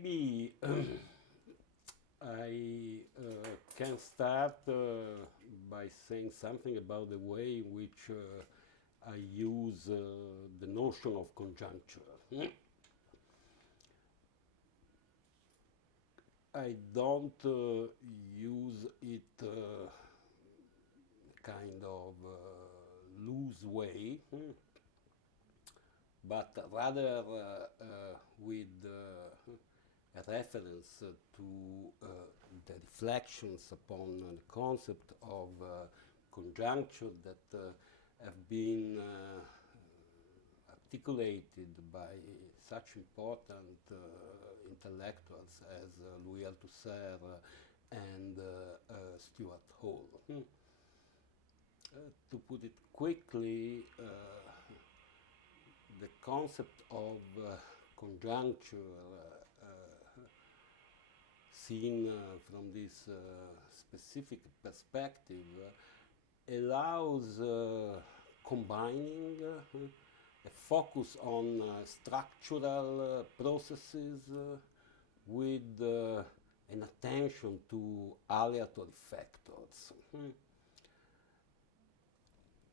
Maybe I can start by saying something about the way in which I use the notion of conjuncture. I don't use it kind of loose way, but rather with a reference to the reflections upon the concept of conjuncture that have been articulated by such important intellectuals as Louis Althusser and Stuart Hall. To put it quickly, the concept of conjuncture seen from this specific perspective allows combining a focus on structural processes with an attention to aleatory factors.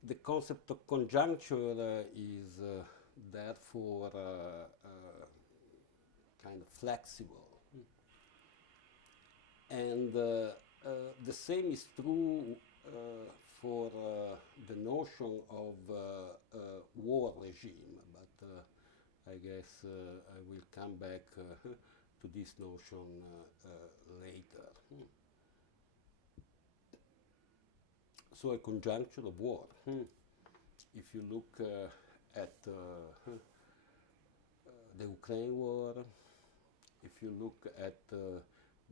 The concept of conjuncture is therefore kind of flexible. And the same is true for the notion of war regime, but I guess I will come back to this notion later. So a conjuncture of war. If you look at the Ukraine war, if you look at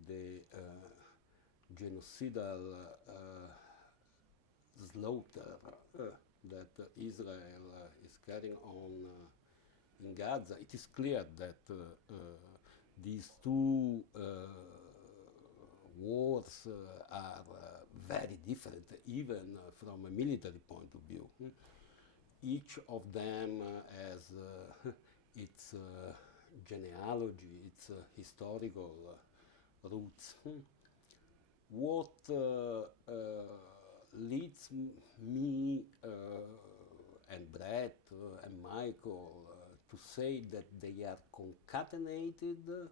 the genocidal slaughter that Israel is carrying on in Gaza, it is clear that these two wars are very different, even from a military point of view. Each of them has its genealogy, its historical roots. What leads me and Brett and Michael to say that they are concatenated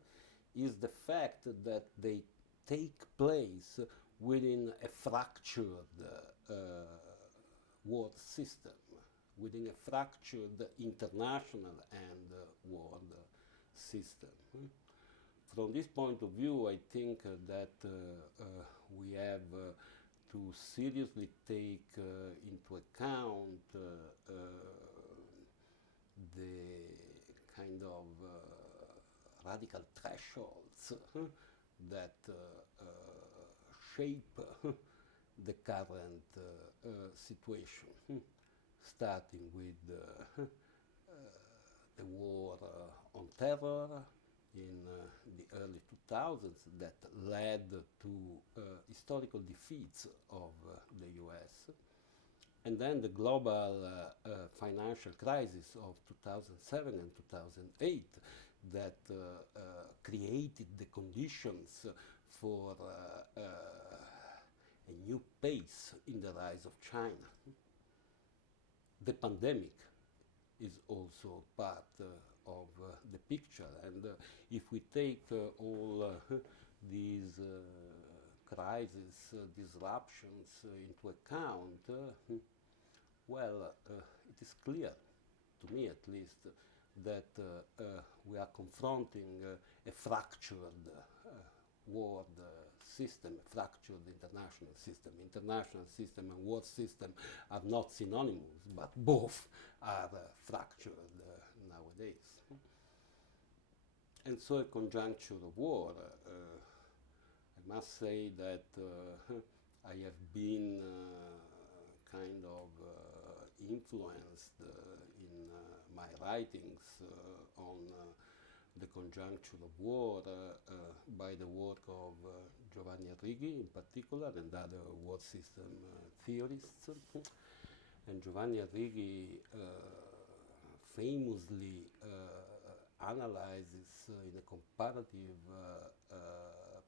is the fact that they take place within a fractured world system, within a fractured international and world system. From this point of view, I think that we have to seriously take into account the kind of radical thresholds that shape the current situation, starting with the war on terror in the early 2000s that led to historical defeats of the US, and then the global financial crisis of 2007 and 2008 that created the conditions for a new pace in the rise of China. The pandemic is also part of the picture, and if we take all these crises, disruptions into account, well, it is clear, to me at least, that we are confronting a fractured world system, a fractured international system. International system and world system are not synonymous, but both are fractured nowadays. And so a conjuncture of war, I must say that I have been kind of influenced in my writings on the conjuncture of war by the work of Giovanni Arrighi in particular and other world system theorists. And Giovanni Arrighi famously analyzes in a comparative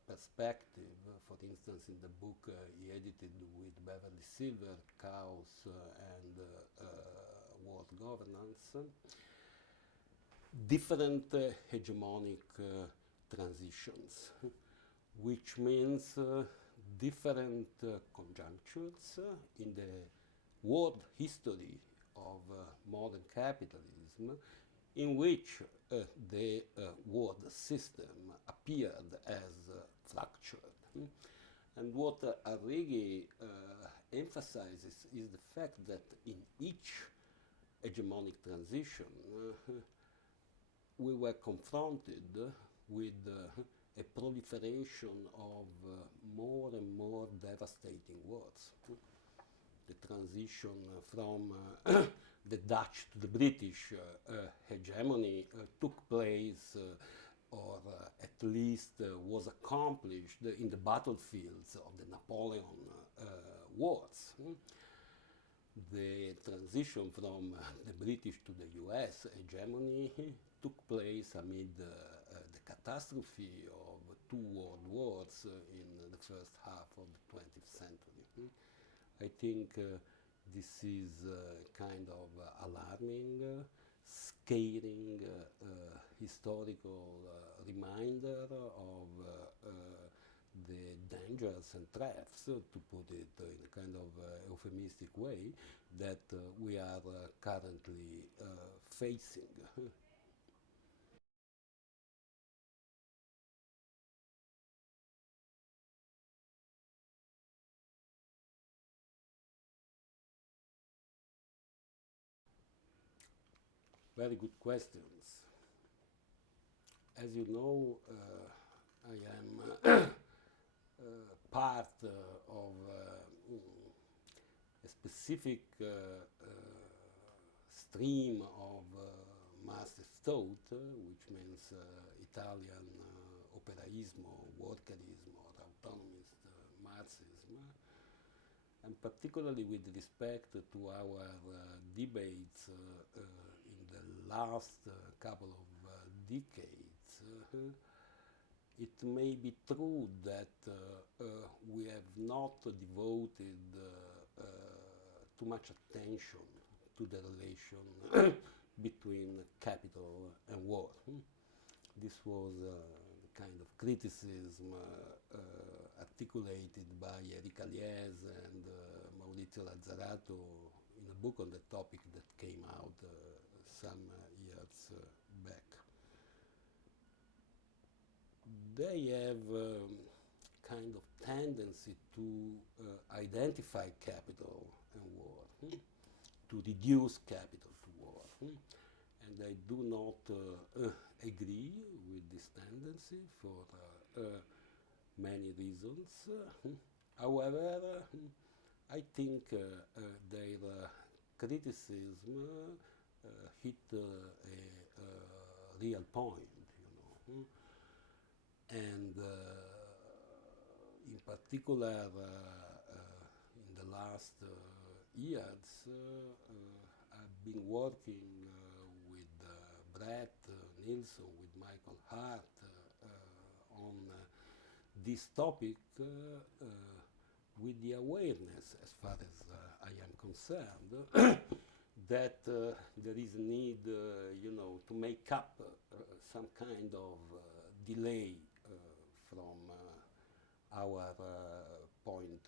perspective, for instance, in the book he edited with Beverly Silver, Chaos and World Governance, different hegemonic transitions, which means different conjunctures in the world history of modern capitalism, in which the world system appeared as fractured. And what Arrighi emphasizes is the fact that in each hegemonic transition we were confronted with a proliferation of more and more devastating wars. The transition from the Dutch to the British hegemony took place, or at least was accomplished in the battlefields of the Napoleon wars. The transition from the British to the US hegemony took place amid the catastrophe of two world wars in the first half of the 20th century. I think this is kind of alarming, scaring historical reminder of the dangers and traps, to put it in a kind of euphemistic way, that we are currently facing. Very good questions. As you know, I am part of a specific stream of Marxist thought, which means Italian operaismo, workerismo, or autonomist Marxism, and particularly with respect to our debates in the last couple of decades, it may be true that we have not devoted too much attention to the relation between capital and war. This was the kind of criticism articulated by Eric Aliès and Maurizio Lazzarato in a book on the topic that came out some years back. They have kind of tendency to identify capital and war, to reduce capital to war. And I do not agree with this tendency for many reasons. However, I think their criticism hit a real point, you know. And in particular, in the last years, I've been working with Brett Neilson, with Michael Hart, on this topic with the awareness, as far as I am concerned, that there is a need, you know, to make up some kind of delay from our point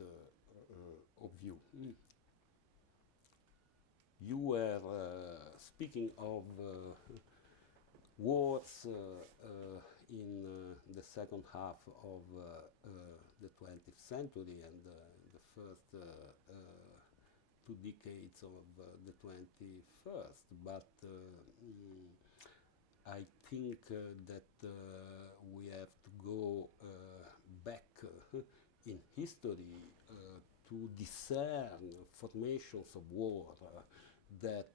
of view. You were speaking of wars in the second half of the 20th century and the first 2 decades of the 21st, but I think that we have to go back in history to discern formations of war that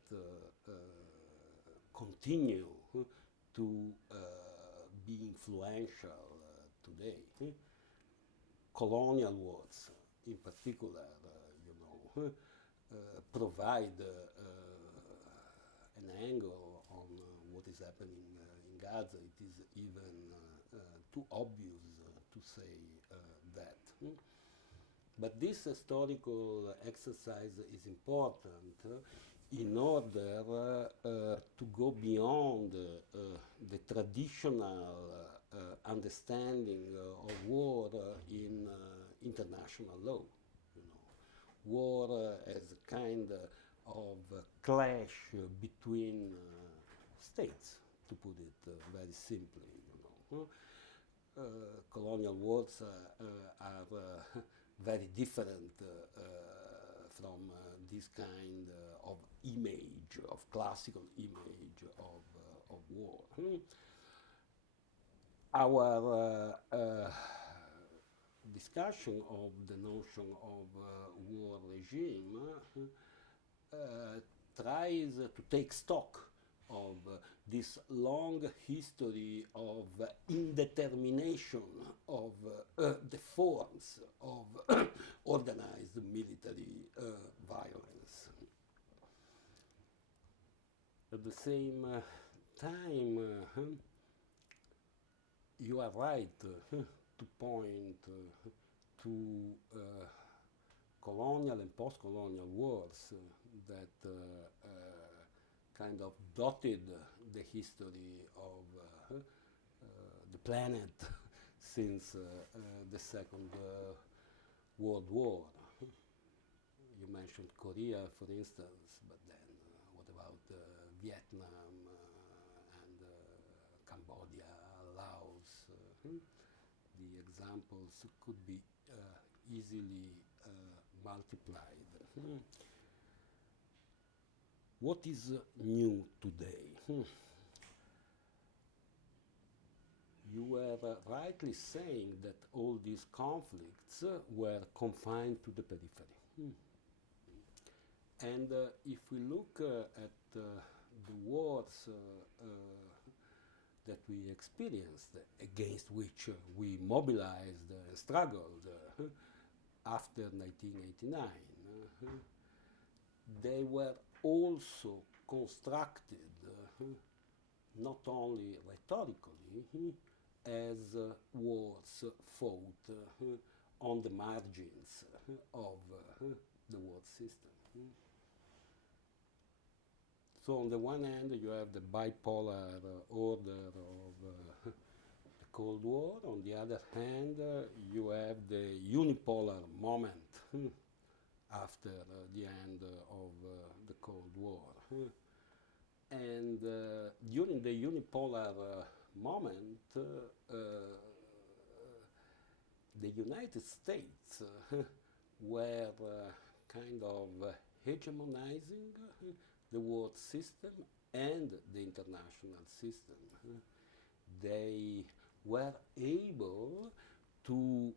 continue to be influential today. Colonial wars, in particular, you know, provide an angle on what is happening in Gaza, it is even too obvious to say that. But this historical exercise is important in order to go beyond the traditional understanding of war in international law. You know, war as a kind of clash between states, to put it very simply. You know, colonial wars are very different from this kind of image, of classical image of war. Our discussion of the notion of war regime tries to take stock of this long history of indetermination of the forms of organized military violence. At the same time, you are right to point to colonial and post-colonial wars that kind of dotted the history of the planet since the Second World War. You mentioned Korea, for instance, but then what about Vietnam and Cambodia, Laos? The examples could be easily multiplied. What is new today? You were rightly saying that all these conflicts were confined to the periphery. And if we look at the wars that we experienced, against which we mobilized and struggled after 1989, they were also constructed not only rhetorically as wars fought on the margins of the world system. So on the one hand, you have the bipolar order of the Cold War. On the other hand, you have the unipolar moment after the end of the Cold War. And during the unipolar moment, the United States were kind of hegemonizing the world system and the international system. They were able to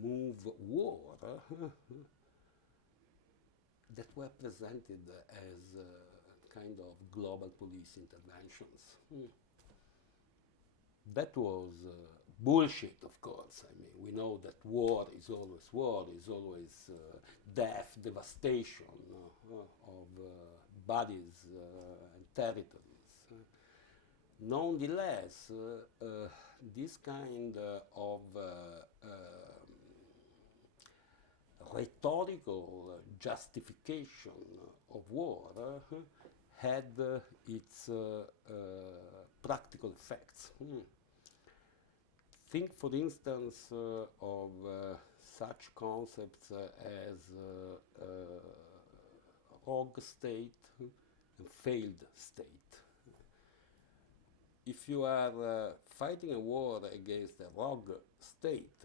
move war that were presented as kind of global police interventions. That was bullshit, of course. I mean, we know that war, is always death, devastation of bodies and territories. Nonetheless, this kind of rhetorical justification of war had its practical effects. Think, for instance, of such concepts as rogue state and failed state. If you are fighting a war against a rogue state,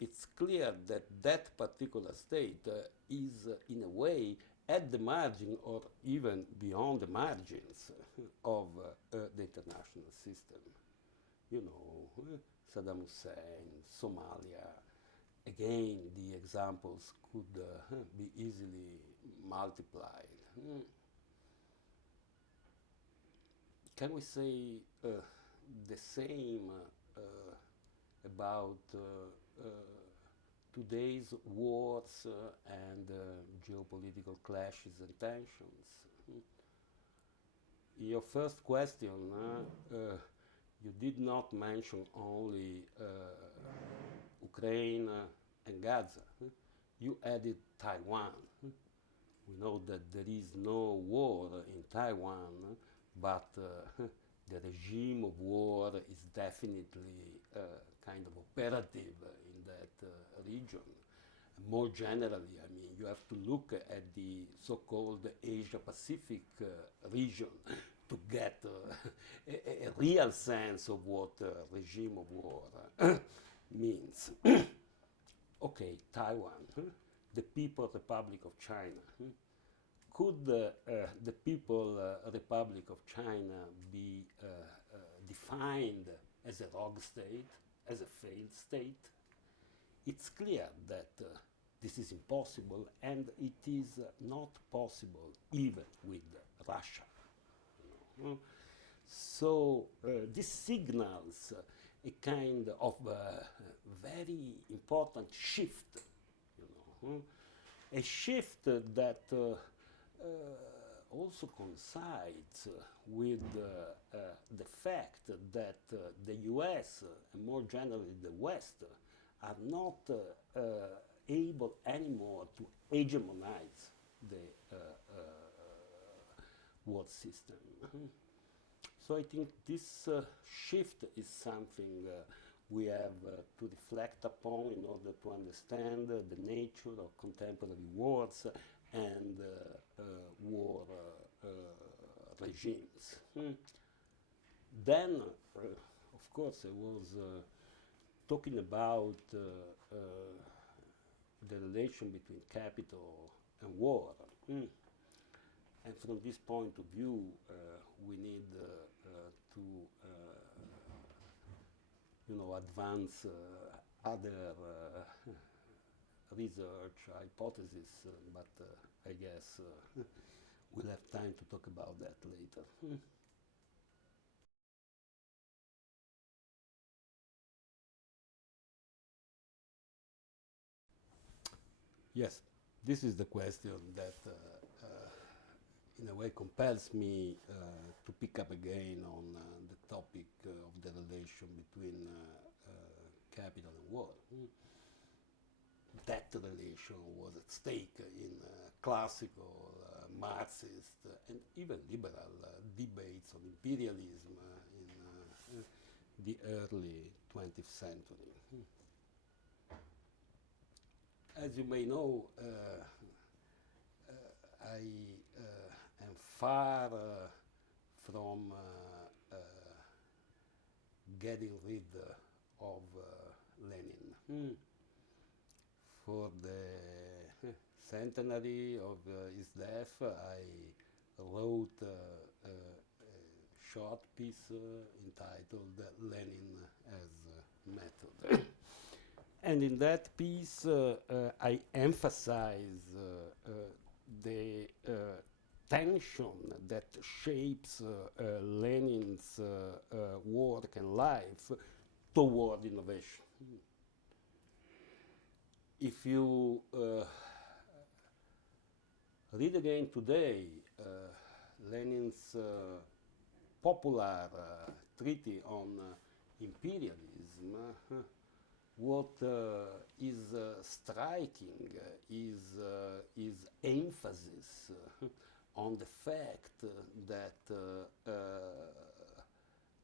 it's clear that that particular state is, in a way, at the margin or even beyond the margins of the international system. You know, Saddam Hussein, Somalia. Again, the examples could be easily multiplied. Can we say the same about today's wars and geopolitical clashes and tensions? in your first question, you did not mention only Ukraine and Gaza. You added Taiwan. We know that there is no war in Taiwan, but the regime of war is definitely kind of operative in that region. More generally, I mean, you have to look at the so-called Asia-Pacific region to get a real sense of what regime of war means. Okay, Taiwan, the People's Republic of China. Could the People's Republic of China be defined as a rogue state, as a failed state? It's clear that this is impossible, and it is not possible even with Russia. So this signals a kind of very important shift, a shift that also coincides with the fact that the US, and more generally the West, are not able anymore to hegemonize the world system. So I think this shift is something we have to reflect upon in order to understand the nature of contemporary wars and war regimes. Then, of course, I was talking about the relation between capital and war. And from this point of view, we need to advance other research hypotheses, but I guess we'll have time to talk about that later. Yes, this is the question that in a way compels me to pick up again on the topic of the relation between capital and war. That relation was at stake in classical Marxist and even liberal debates on imperialism in the early 20th century. As you may know, I am far from getting rid of Lenin. For the centenary of his death, I wrote a short piece entitled Lenin as Method. And in that piece, I emphasize the tension that shapes Lenin's work and life toward innovation. If you read again today Lenin's popular treaty on imperialism, what is striking is emphasis on the fact that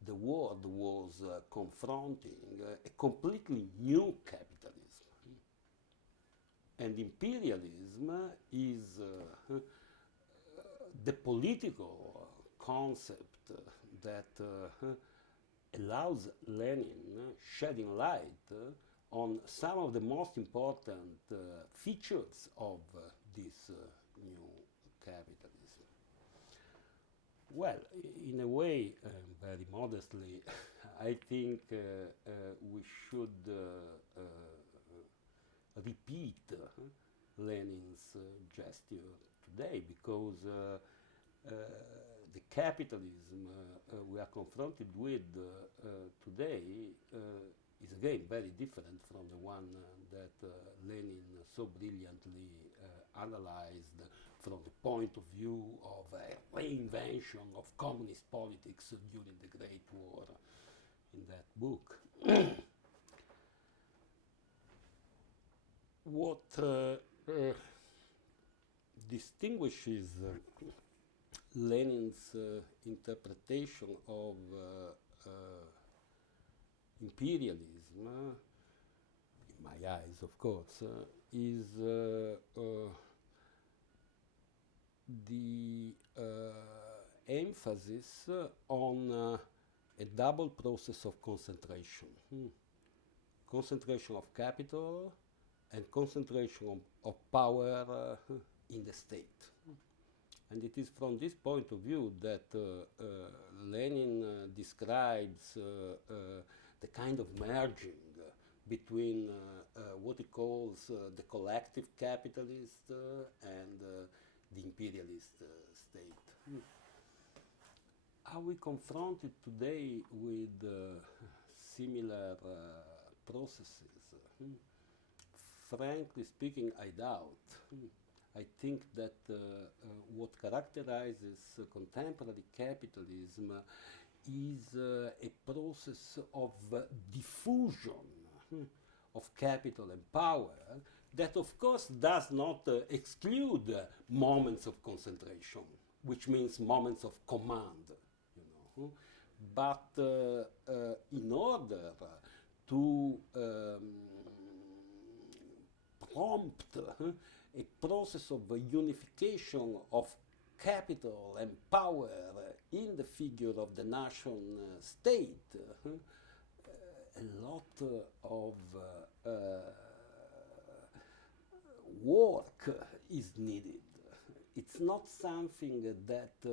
the world was confronting a completely new capitalism. And imperialism is the political concept that allows Lenin shedding light on some of the most important features of this new capitalism. Well, in a way, very modestly, I think we should repeat Lenin's gesture today, because the capitalism we are confronted with today is again very different from the one that Lenin so brilliantly analyzed from the point of view of a reinvention of communist politics during the Great War in that book. What distinguishes Lenin's interpretation of imperialism, in my eyes, of course, is the emphasis on a double process of concentration. Concentration of capital and concentration of power in the state. And it is from this point of view that Lenin describes the kind of merging between what he calls the collective capitalist and the imperialist state. Are we confronted today with similar processes? Frankly speaking, I doubt. I think that what characterizes contemporary capitalism is a process of diffusion of capital and power that, of course, does not exclude moments of concentration, which means moments of command, you know. But in order to prompt a process of unification of capital and power in the figure of the nation state, a lot of work is needed. It's not something that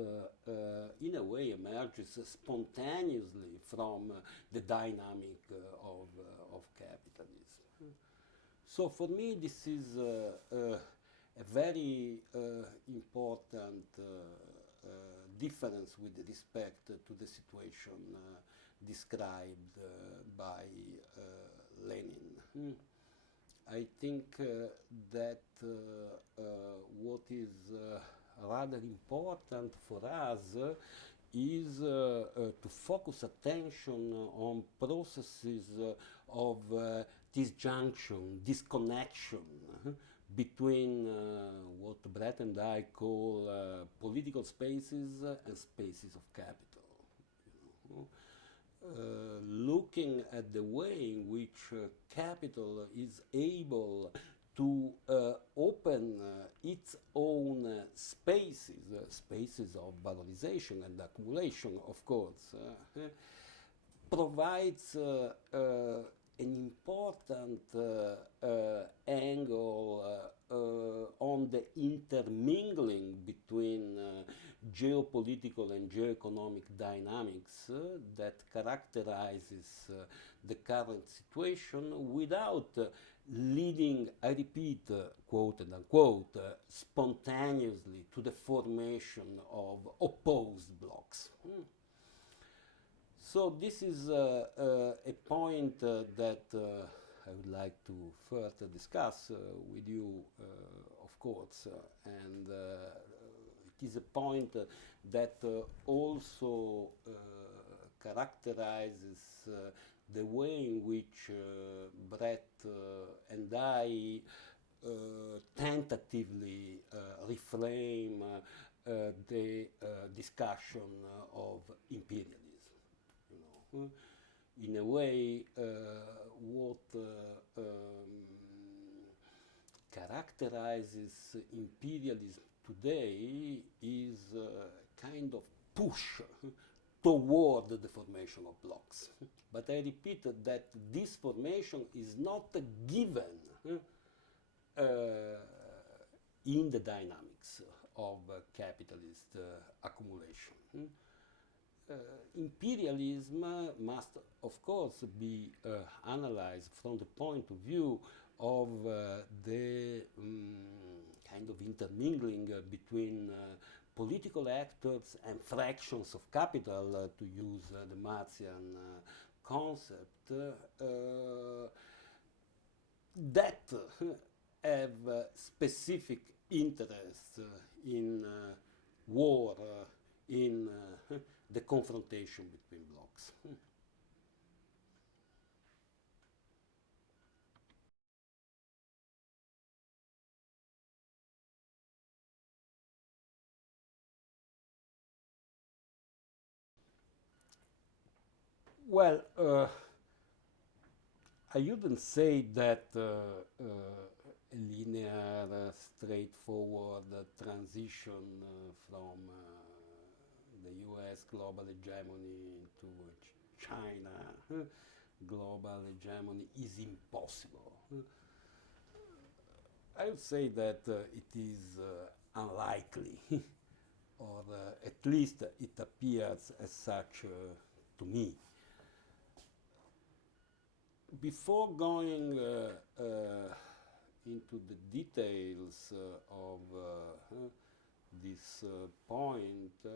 in a way emerges spontaneously from the dynamic of capitalism. So for me this is a very important difference with respect to the situation described by Lenin. I think that what is rather important for us is to focus attention on processes of disjunction, disconnection between what Brett and I call political spaces and spaces of capital. You know? Looking at the way in which capital is able to open its own spaces, spaces of valorization and accumulation, of course, provides an important angle on the intermingling between geopolitical and geoeconomic dynamics that characterizes the current situation without leading, I repeat, quote and unquote, spontaneously to the formation of opposed blocs. So this is a point that I would like to further discuss with you, of course, and it is a point that also characterizes the way in which Brett and I tentatively reframe the discussion of imperialism. You know, in a way, what characterizes imperialism today is a kind of push toward the formation of blocs. But I repeat that this formation is not given in the dynamics of capitalist accumulation. Imperialism must, of course, be analyzed from the point of view of the kind of intermingling between political actors and fractions of capital, to use the Marxian concept, that have specific interest in war, in the confrontation between blocs. Well, I wouldn't say that a linear, straightforward transition from the US global hegemony to China global hegemony is impossible. I would say that it is unlikely, or at least it appears as such to me. Before going into the details of this point,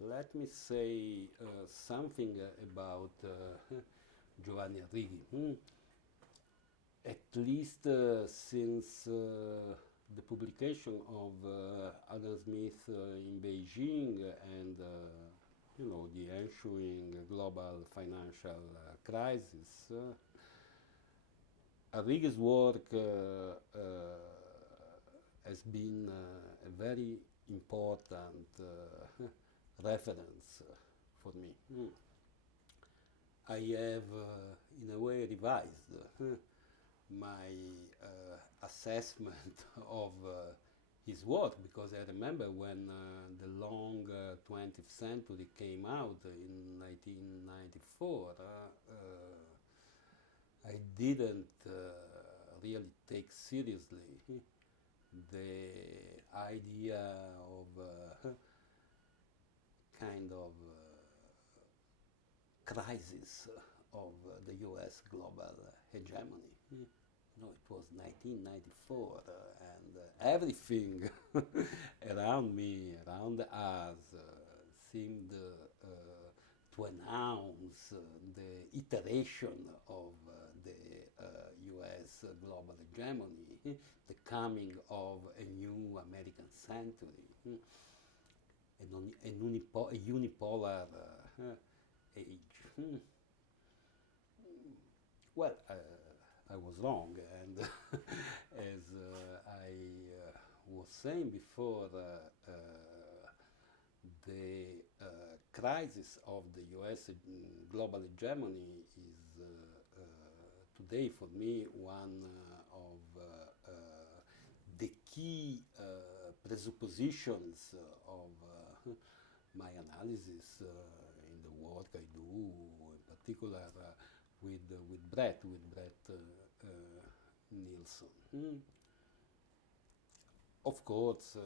let me say something about Giovanni Arrighi. At least since the publication of Adam Smith in Beijing and the ensuing global financial crisis, Arrighi's work has been a very important reference for me. I have, in a way, revised my assessment of his work, because I remember when the long 20th century came out in 1994, I didn't really take seriously the idea of kind of crisis of the US global hegemony. It was 1994, and everything around me, around us, seemed to announce the iteration of the US global hegemony, the coming of a new American century, a unipolar age. Well, I was wrong, and as I was saying before, the crisis of the US global hegemony is today for me one of the key presuppositions of my analysis in the work I do, in particular with Brett Neilson. Of course,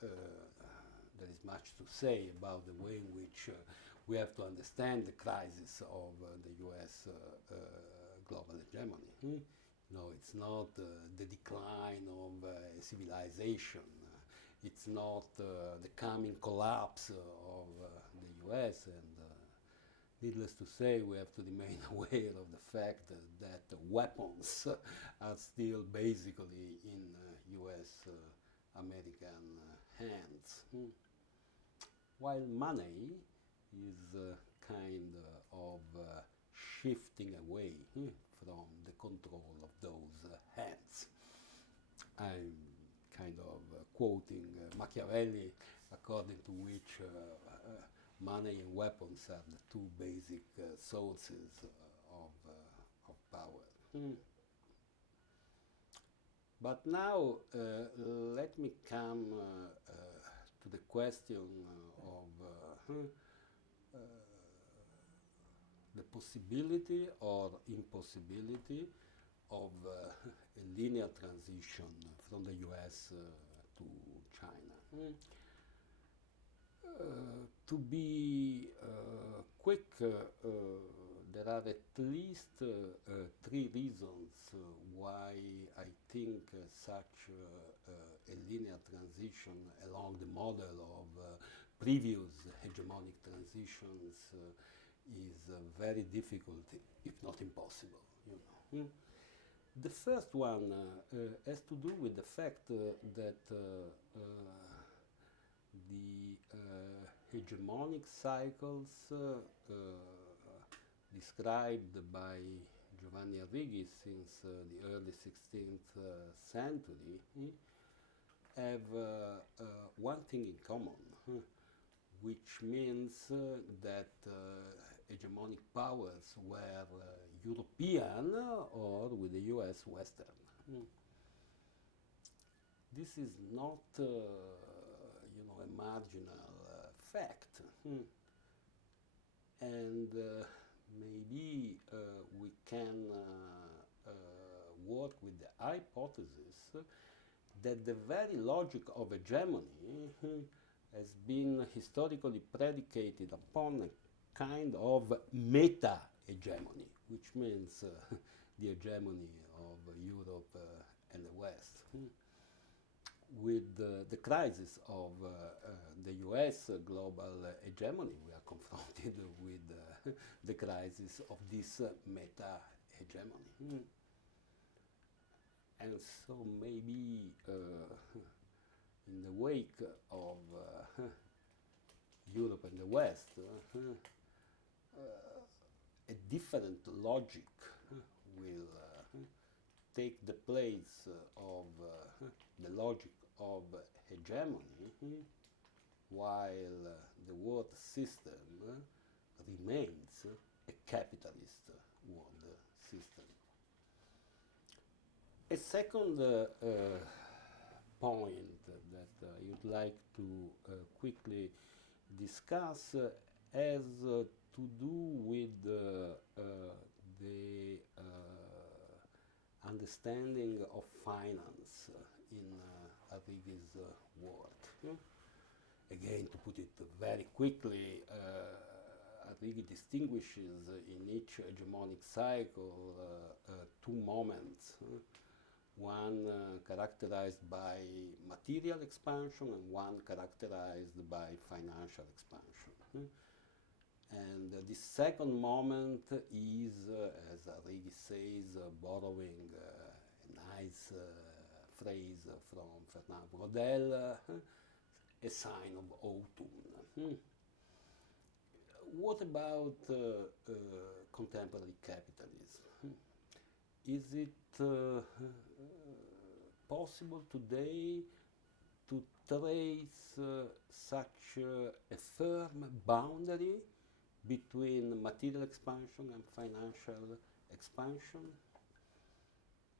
there is much to say about the way in which we have to understand the crisis of the US global hegemony. It's not the decline of civilization. It's not the coming collapse of the US, and needless to say, we have to remain aware of the fact that weapons are still basically in US American hands. While money is kind of shifting away from the control of those hands. I'm kind of quoting Machiavelli, according to which money and weapons are the two basic sources of power. But now let me come to the question of the possibility or impossibility of a linear transition from the US to China. To be quick, there are at least three reasons why I think such a linear transition along the model of previous hegemonic transitions is very difficult, if not impossible. The first one has to do with the fact that the hegemonic cycles described by Giovanni Arrighi since the early 16th century have one thing in common, which means that hegemonic powers were European or with the US Western. This is not, a marginal fact. And maybe we can work with the hypothesis that the very logic of hegemony has been historically predicated upon a kind of meta-hegemony, which means the hegemony of Europe and the West. With the crisis of the US global hegemony, we are confronted with the crisis of this meta-hegemony. And so maybe in the wake of Europe and the West, a different logic will take the place of the logic of hegemony, while the world system remains a capitalist world system. A second point that I would like to quickly discuss has to do with the understanding of finance in Arrighi's work. Again, to put it very quickly, Arrighi distinguishes in each hegemonic cycle two moments. One characterized by material expansion and one characterized by financial expansion. And this second moment is, as Arrighi says, borrowing a nice phrase from Fernand Braudel, a sign of autumn. What about contemporary capitalism? Is it possible today to trace such a firm boundary between material expansion and financial expansion?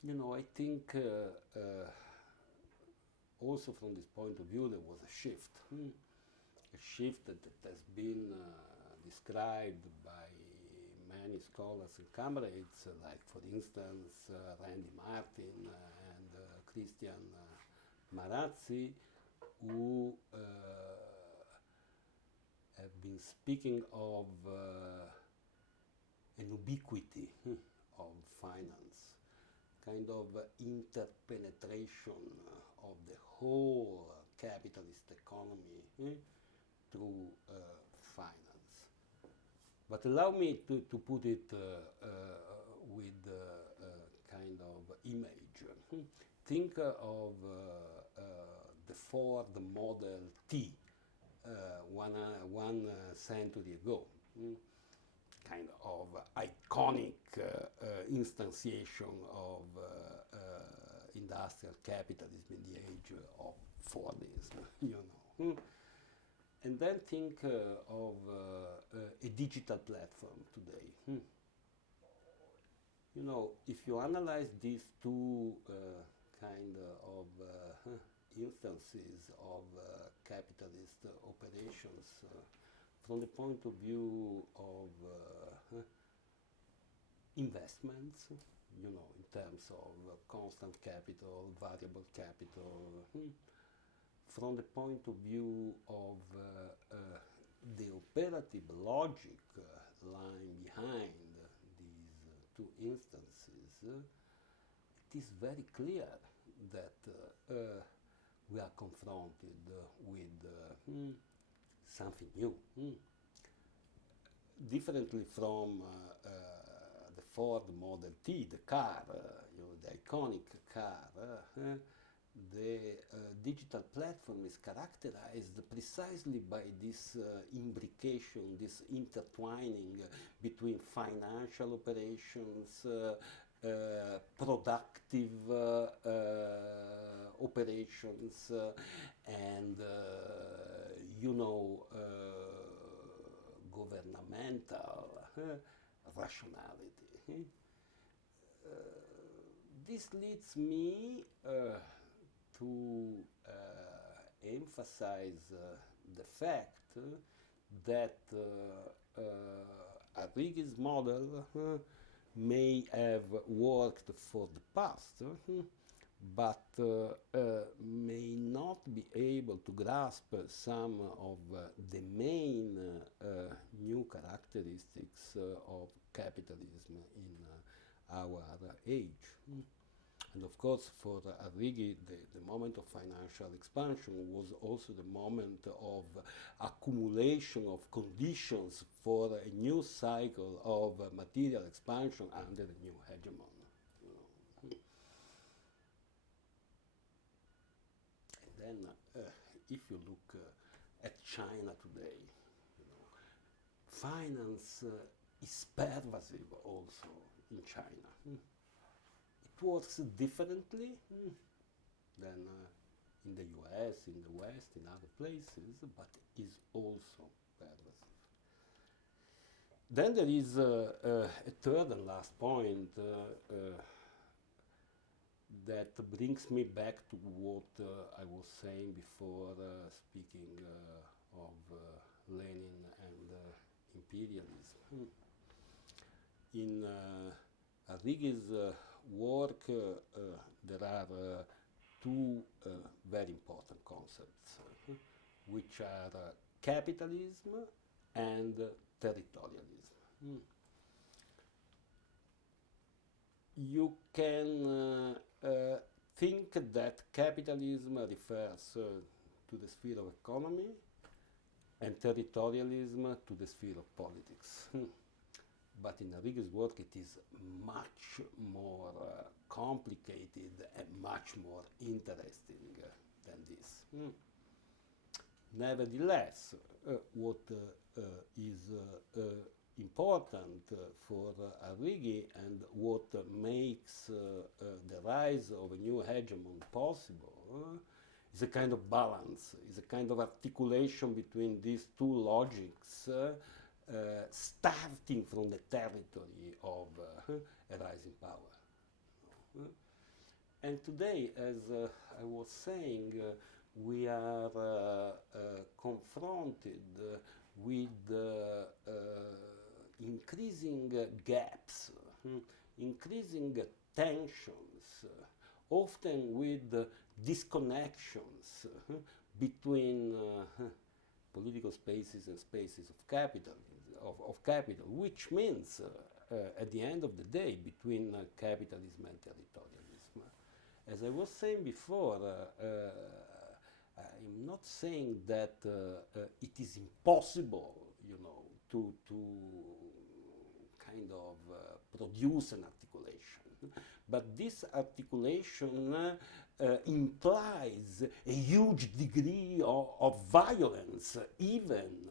I think also from this point of view there was a shift. A shift that has been described by many scholars and comrades, like for instance Randy Martin and Christian Marazzi, who have been speaking of an ubiquity of finance, kind of interpenetration of the whole capitalist economy through finance. But allow me to put it with kind of image. Think of the Ford Model T one century ago. Kind of iconic instantiation of industrial capitalism in the age of Fordism, And then think of a digital platform today. If you analyze these two kind of instances of capitalist operations from the point of view of investments, in terms of constant capital, variable capital, from the point of view of the operative logic lying behind these two instances, it is very clear that we are confronted with something new. Differently from the Ford Model T, the car, the iconic car, the digital platform is characterized precisely by this imbrication, this intertwining between financial operations, productive operations, and governmental rationality. This leads me to emphasize the fact that Arrighi's model may have worked for the past, but may not be able to grasp some of the main new characteristics of capitalism in our age. And of course, for Arrighi, the moment of financial expansion was also the moment of accumulation of conditions for a new cycle of material expansion under the new hegemon. And then, if you look at China today, finance is pervasive also in China. It works differently than in the US, in the West, in other places, but is also pervasive. Then there is a third and last point that brings me back to what I was saying before, speaking of Lenin and imperialism. In Arrighi's work, there are two very important concepts, which are capitalism and territorialism. You can think that capitalism refers to the sphere of economy and territorialism to the sphere of politics. But in Arrighi's work, it is much more complicated and much more interesting than this. Nevertheless, what is important for Arrighi and what makes the rise of a new hegemon possible is a kind of balance, is a kind of articulation between these two logics, starting from the territory of a rising power. And today, as I was saying, we are confronted with increasing gaps, increasing tensions, often with disconnections between political spaces and spaces of capital, which means, at the end of the day, between capitalism and territorialism. As I was saying before, I'm not saying that it is impossible, to kind of produce an articulation. But this articulation implies a huge degree of violence, even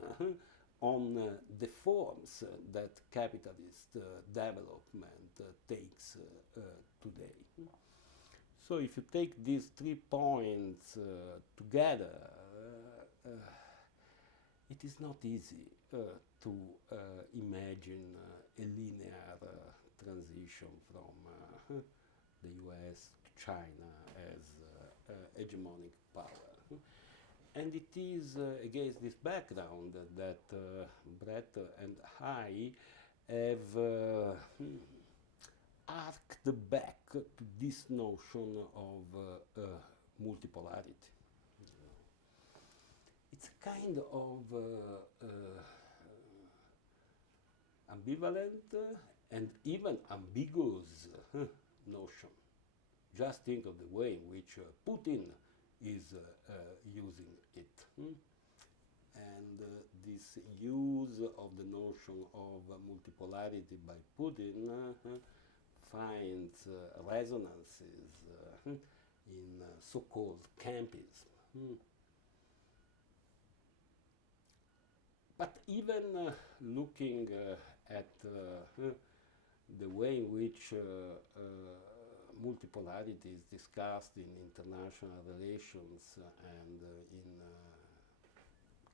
on the forms that capitalist development takes today. So if you take these 3 points together, it is not easy to imagine a linear transition from the US to China as hegemonic power. And it is against this background that Brett and I have arced back to this notion of multipolarity. It's a kind of ambivalent and even ambiguous notion. Just think of the way in which Putin is using it. And this use of the notion of multipolarity by Putin finds resonances in so-called Campism. But even looking at the way in which multipolarity is discussed in international relations and in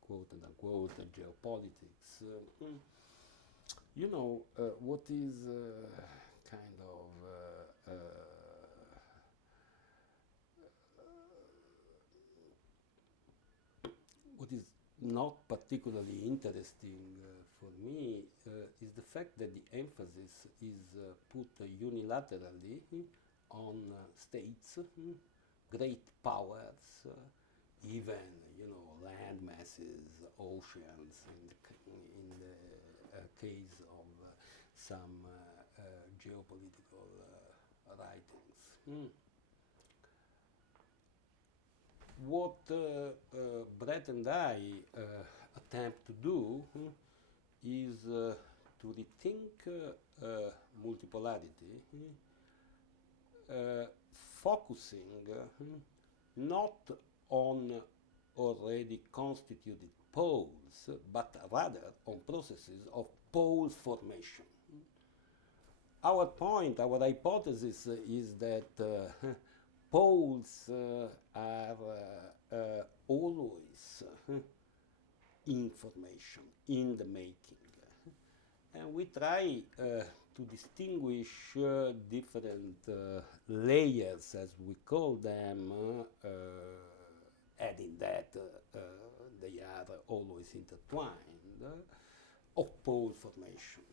quote and unquote geopolitics, you know, what is kind of what is not particularly interesting for me is the fact that the emphasis is put unilaterally on states, great powers, even, you know, land masses, oceans, in the case of some geopolitical writings. What Brett and I attempt to do is to rethink multipolarity, focusing not on already constituted poles, but rather on processes of pole formation. Our point, our hypothesis is that poles are always in formation, in the making. And we try to distinguish different layers, as we call them, adding that they are always intertwined, of pole formation.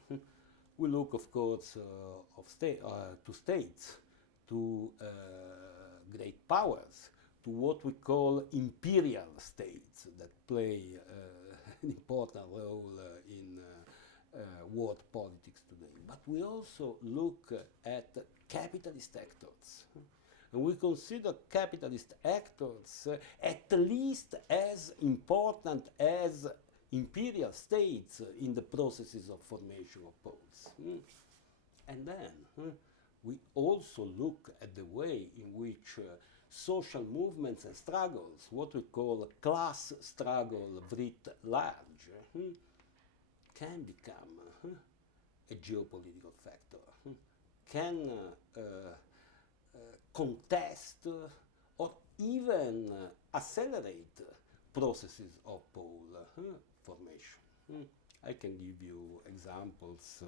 We look, of course, to states, to great powers, to what we call imperial states that play an important role in world politics today. But we also look at capitalist actors. And we consider capitalist actors at least as important as imperial states in the processes of formation of poles. And then we also look at the way in which social movements and struggles, what we call class struggle writ large, can become a geopolitical factor, can contest or even accelerate processes of pole formation. I can give you examples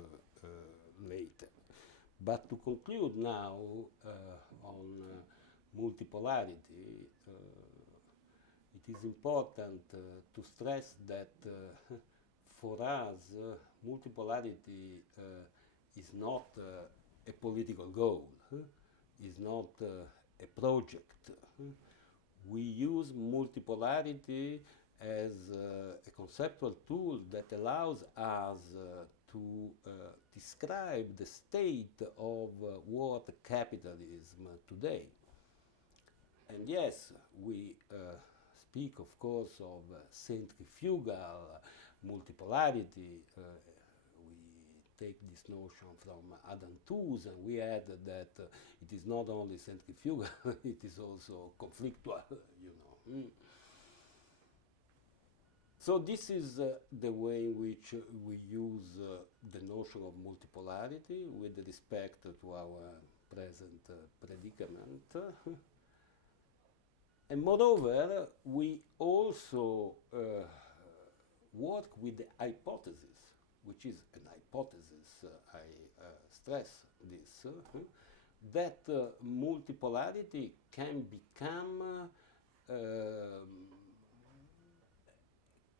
later. But to conclude now on multipolarity, it is important to stress that for us, multipolarity is not a political goal, is not a project. We use multipolarity as a conceptual tool that allows us to describe the state of world capitalism today. And yes, we speak, of course, of centrifugal multipolarity. We take this notion from Adam Tooze, and we add that it is not only centrifugal, it is also conflictual, you know. So this is the way in which we use the notion of multipolarity with respect to our present predicament. And moreover, we also work with the hypothesis, which is an hypothesis, I stress this, that multipolarity can become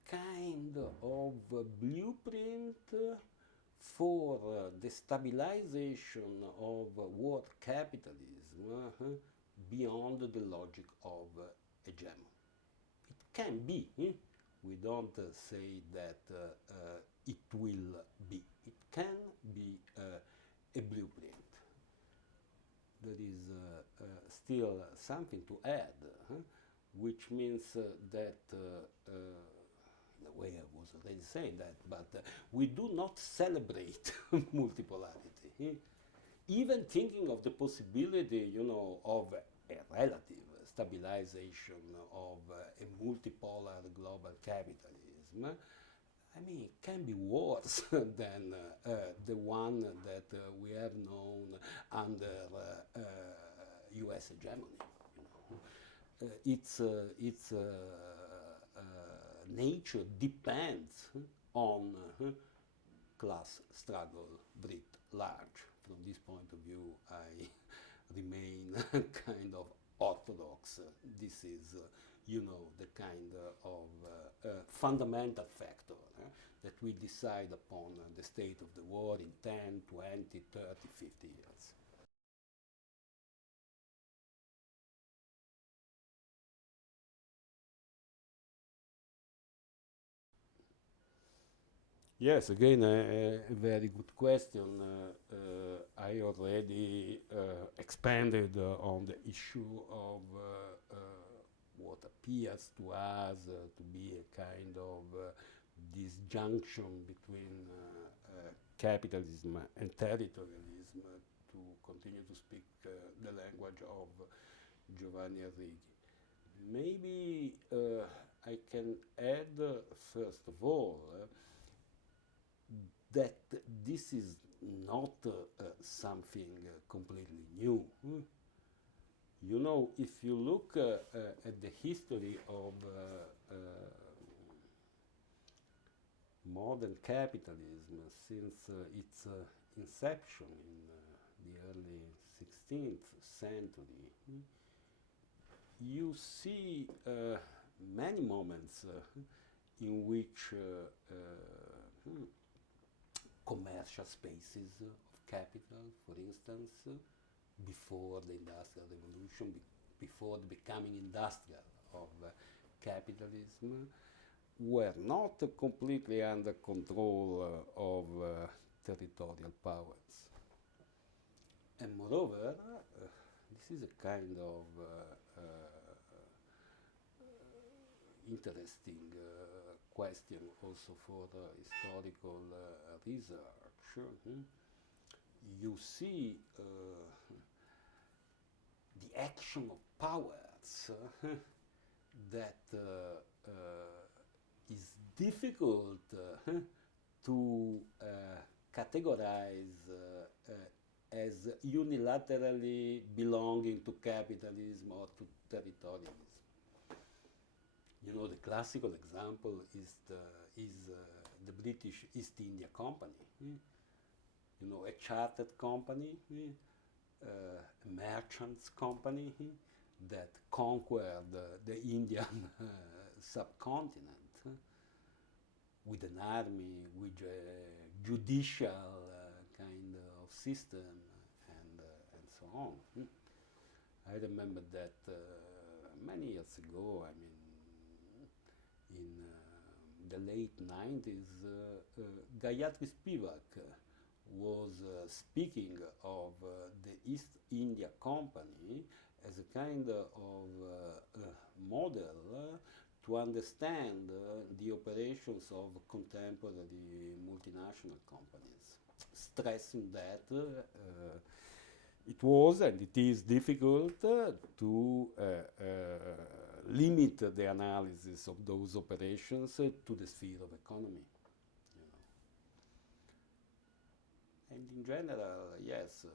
kind of a blueprint for the stabilization of world capitalism beyond the logic of hegemony. It can be. We don't say that it will be. It can be a blueprint. There is still something to add, which means that the way I was already saying that, but we do not celebrate multipolarity. Even thinking of the possibility, of a relative stabilization of a multipolar global capitalism, I mean, it can be worse than the one that we have known under U.S. hegemony. Its nature depends on class struggle writ large. From this point of view, I remain kind of orthodox. This is, the kind of fundamental factor that will decide upon the state of the war in 10, 20, 30, 50 years. Yes, again, a very good question. I already expanded on the issue of what appears to us to be a kind of disjunction between capitalism and territorialism, to continue to speak the language of Giovanni Arrighi. Maybe I can add, first of all, that this is not something completely new. If you look at the history of modern capitalism since its inception in the early 16th century, you see many moments in which commercial spaces of capital, for instance, before the Industrial Revolution, before the becoming industrial of capitalism, were not completely under control of territorial powers. And moreover, this is a kind of interesting question also for historical research. You see the action of powers that is difficult to categorize as unilaterally belonging to capitalism or to territorialism. The classical example is the British East India Company. A chartered company, a merchant's company that conquered the Indian subcontinent with an army, with a judicial kind of system, and so on. I remember that many years ago, I mean, in the late 90s, Gayatri Spivak was speaking of the East India Company as a kind of model to understand the operations of contemporary multinational companies, stressing that it was and it is difficult to limit the analysis of those operations to the sphere of economy. And in general, yes,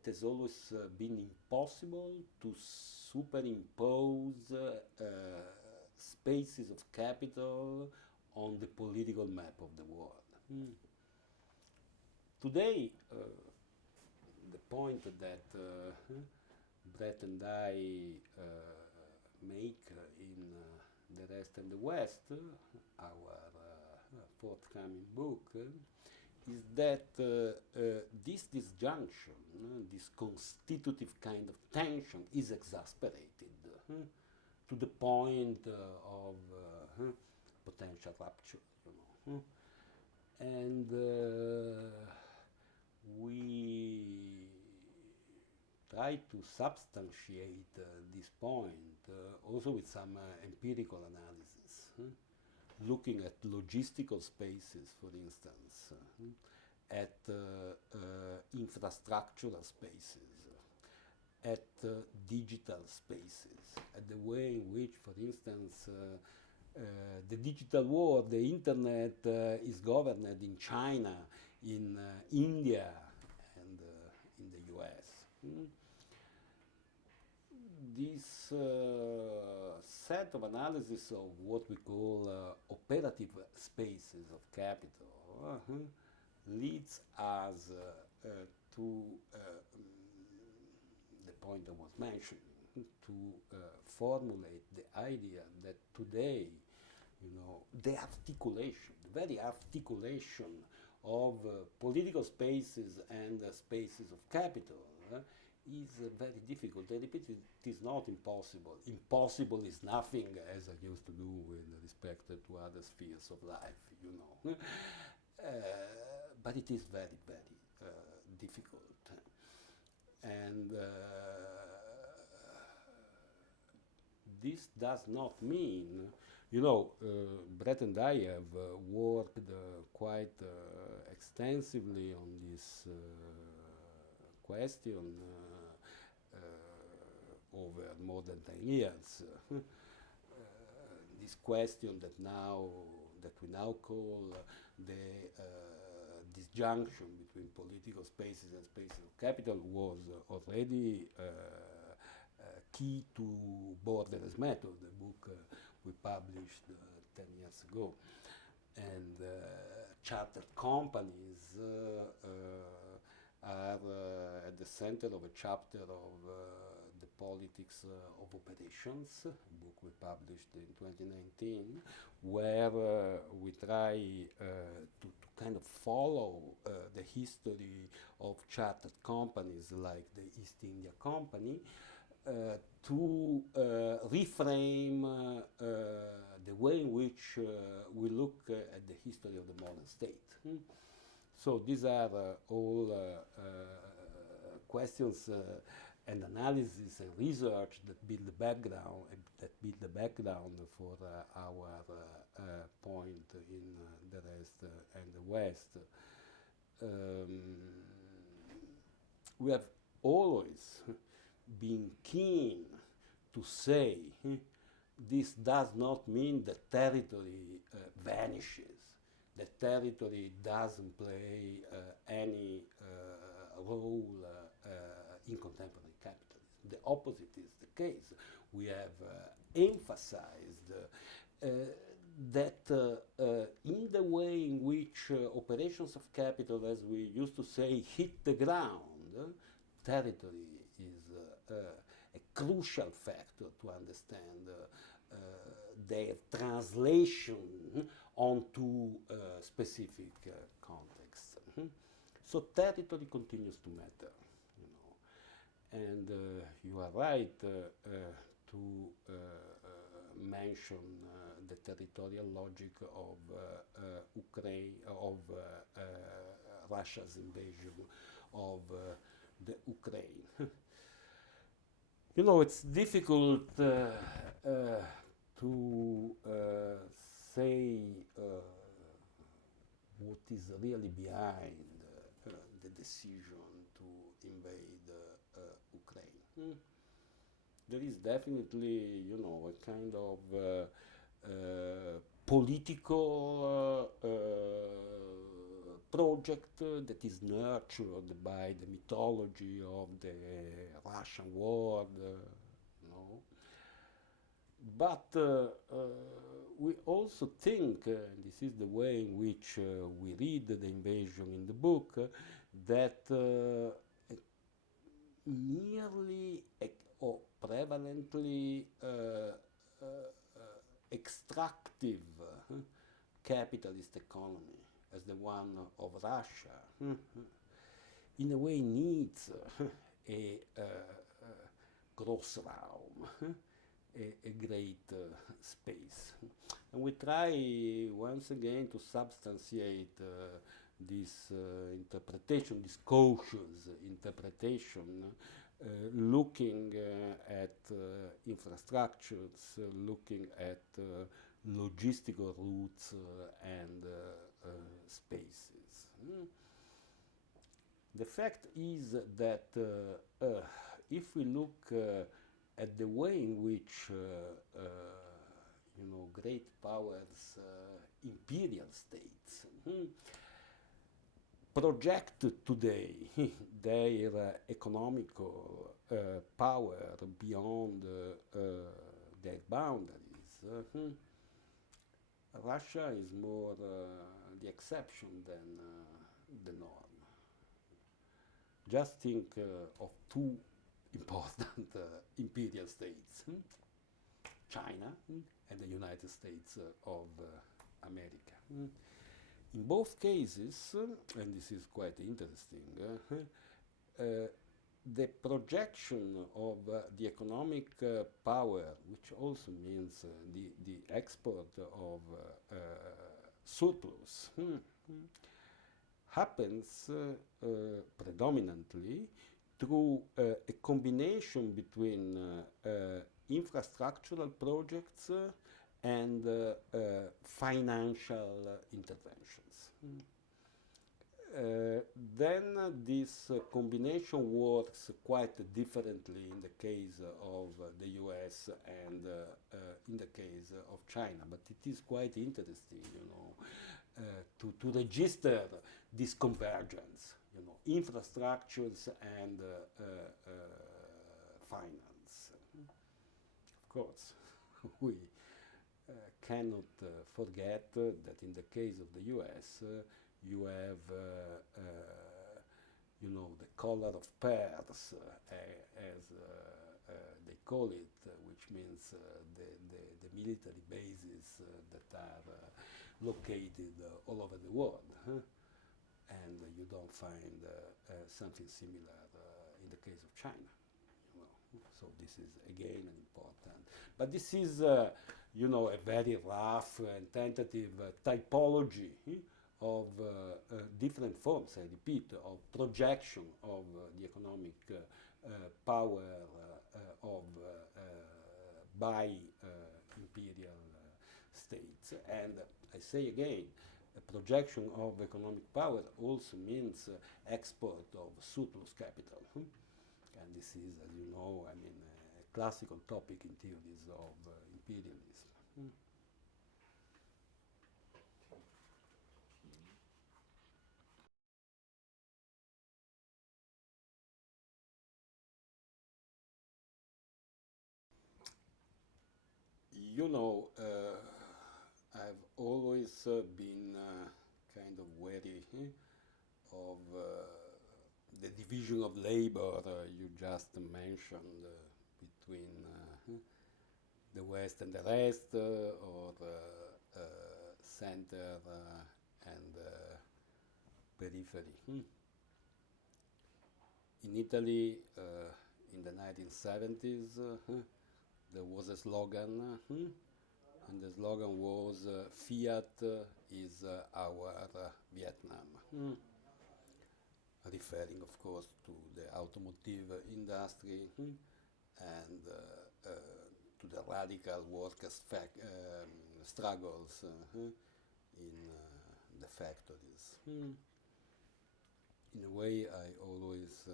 it has always been impossible to superimpose spaces of capital on the political map of the world. Today, the point that Brett and I make in The Rest and the West, our forthcoming book, is that this disjunction, this constitutive kind of tension, is exasperated to the point of potential rupture. And we try to substantiate this point also with some empirical analysis. looking at logistical spaces, for instance, at infrastructural spaces, at digital spaces, at the way in which, for instance, the digital world, the internet is governed in China, in India, and in the US. This set of analysis of what we call operative spaces of capital leads us to the point I was mentioning, to formulate the idea that today, the articulation, the very articulation of political spaces and spaces of capital is very difficult. I repeat, it is not impossible. Impossible is nothing, as I used to do with respect to other spheres of life, but it is very, very difficult. And this does not mean, Brett and I have worked quite extensively on this question over more than 10 years. This question that we now call the disjunction between political spaces and spaces of capital was already key to Borderless Method, the book we published 10 years ago. And chartered companies are at the center of a chapter of the politics of operations, a book we published in 2019, where we try to kind of follow the history of chartered companies like the East India Company to reframe the way in which we look at the history of the modern state. So these are all questions and analysis and research that build the background for our point in the East and the West. We have always been keen to say this does not mean that territory vanishes, that territory doesn't play any role in contemporary capitalism. The opposite is the case. We have emphasized that in the way in which operations of capital, as we used to say, hit the ground, territory is a crucial factor to understand their translation onto specific contexts. So territory continues to matter, and you are right to mention the territorial logic of Ukraine, of Russia's invasion of the Ukraine. It's difficult to say what is really behind the decision to invade Ukraine. There is definitely, a kind of political project that is nurtured by the mythology of the Russian world, But we also think, and this is the way in which we read the invasion in the book, that nearly or prevalently extractive capitalist economy as the one of Russia in a way needs a Großraum, a great space. And we try once again to substantiate this interpretation, this cautious interpretation, looking at infrastructures, looking at logistical routes and spaces. The fact is that if we look at the way in which great powers, imperial states, project today their economical power beyond their boundaries, Russia is more the exception than the norm. Just think of two important imperial states, China and the United States of America. In both cases, and this is quite interesting, the projection of the economic power, which also means the export of surplus, happens predominantly through a combination between infrastructural projects and financial interventions. Then this combination works quite differently in the case of the US and in the case of China, but it is quite interesting, to register this convergence, infrastructures and finance. Of course, we cannot forget that in the case of the US, you have, the color of pearls, as they call it, which means the military bases that are located all over the world. And you don't find something similar in the case of China. So this is again an important. But this is, a very rough and tentative typology of different forms, I repeat, of projection of the economic power by imperial states. And I say again, a projection of economic power also means export of surplus capital. And this is, as you know, a classical topic in theories of imperialism. I've always been kind of wary of the division of labor you just mentioned between the West and the rest, or center and periphery. In Italy, in the 1970s, there was a slogan, and the slogan was Fiat is our Vietnam, referring, of course, to the automotive industry and to the radical workers' struggles in the factories. In a way, I always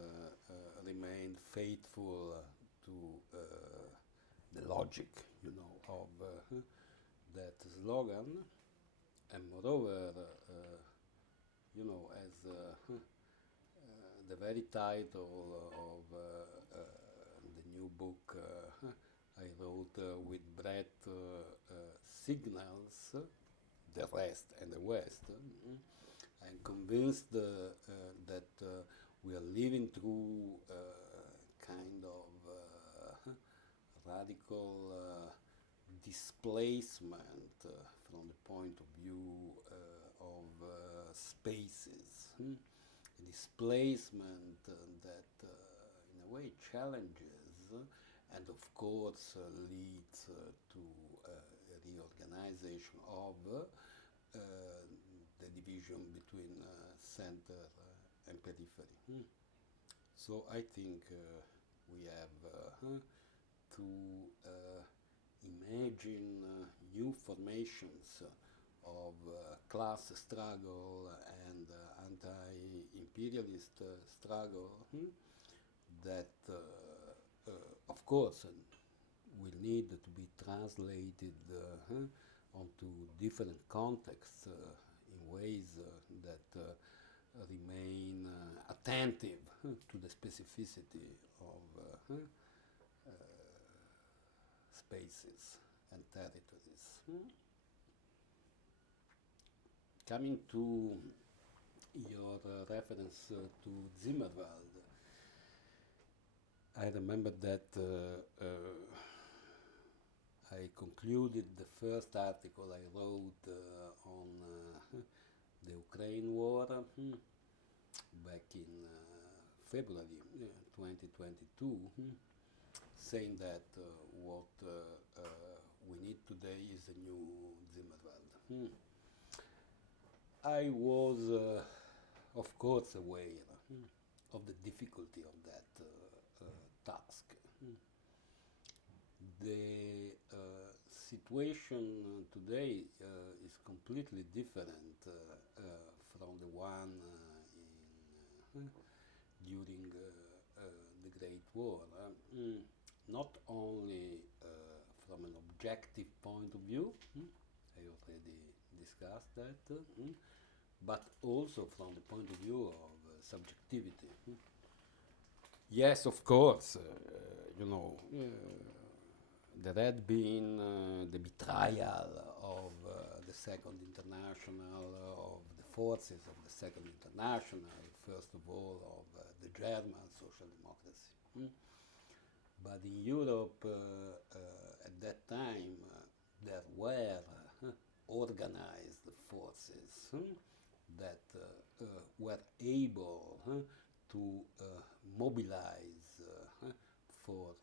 remained faithful to the logic, of that slogan, and moreover, as the very title of the new book I wrote with Brett signals the rest and the West. I'm convinced that we are living through kind of radical displacement from the point of view of spaces. A displacement that in a way challenges and of course leads to a reorganization of the division between center and periphery. So I think we have to imagine new formations of class struggle and anti-imperialist struggle that, of course, will need to be translated onto different contexts in ways that remain attentive to the specificity of spaces and territories. Coming to your reference to Zimmerwald, I remember that I concluded the first article I wrote on the Ukraine war back in February 2022, saying that what we need today is a new Zimmerwald. I was, of course, aware of the difficulty of that task. The situation today is completely different from the one during the Great War. Not only from an objective point of view, I already discussed that, but also from the point of view of subjectivity. Yes, of course, there had been the betrayal of the Second International, of the forces of the Second International, first of all of the German social democracy. But in Europe at that time there were organized forces that were able to mobilize for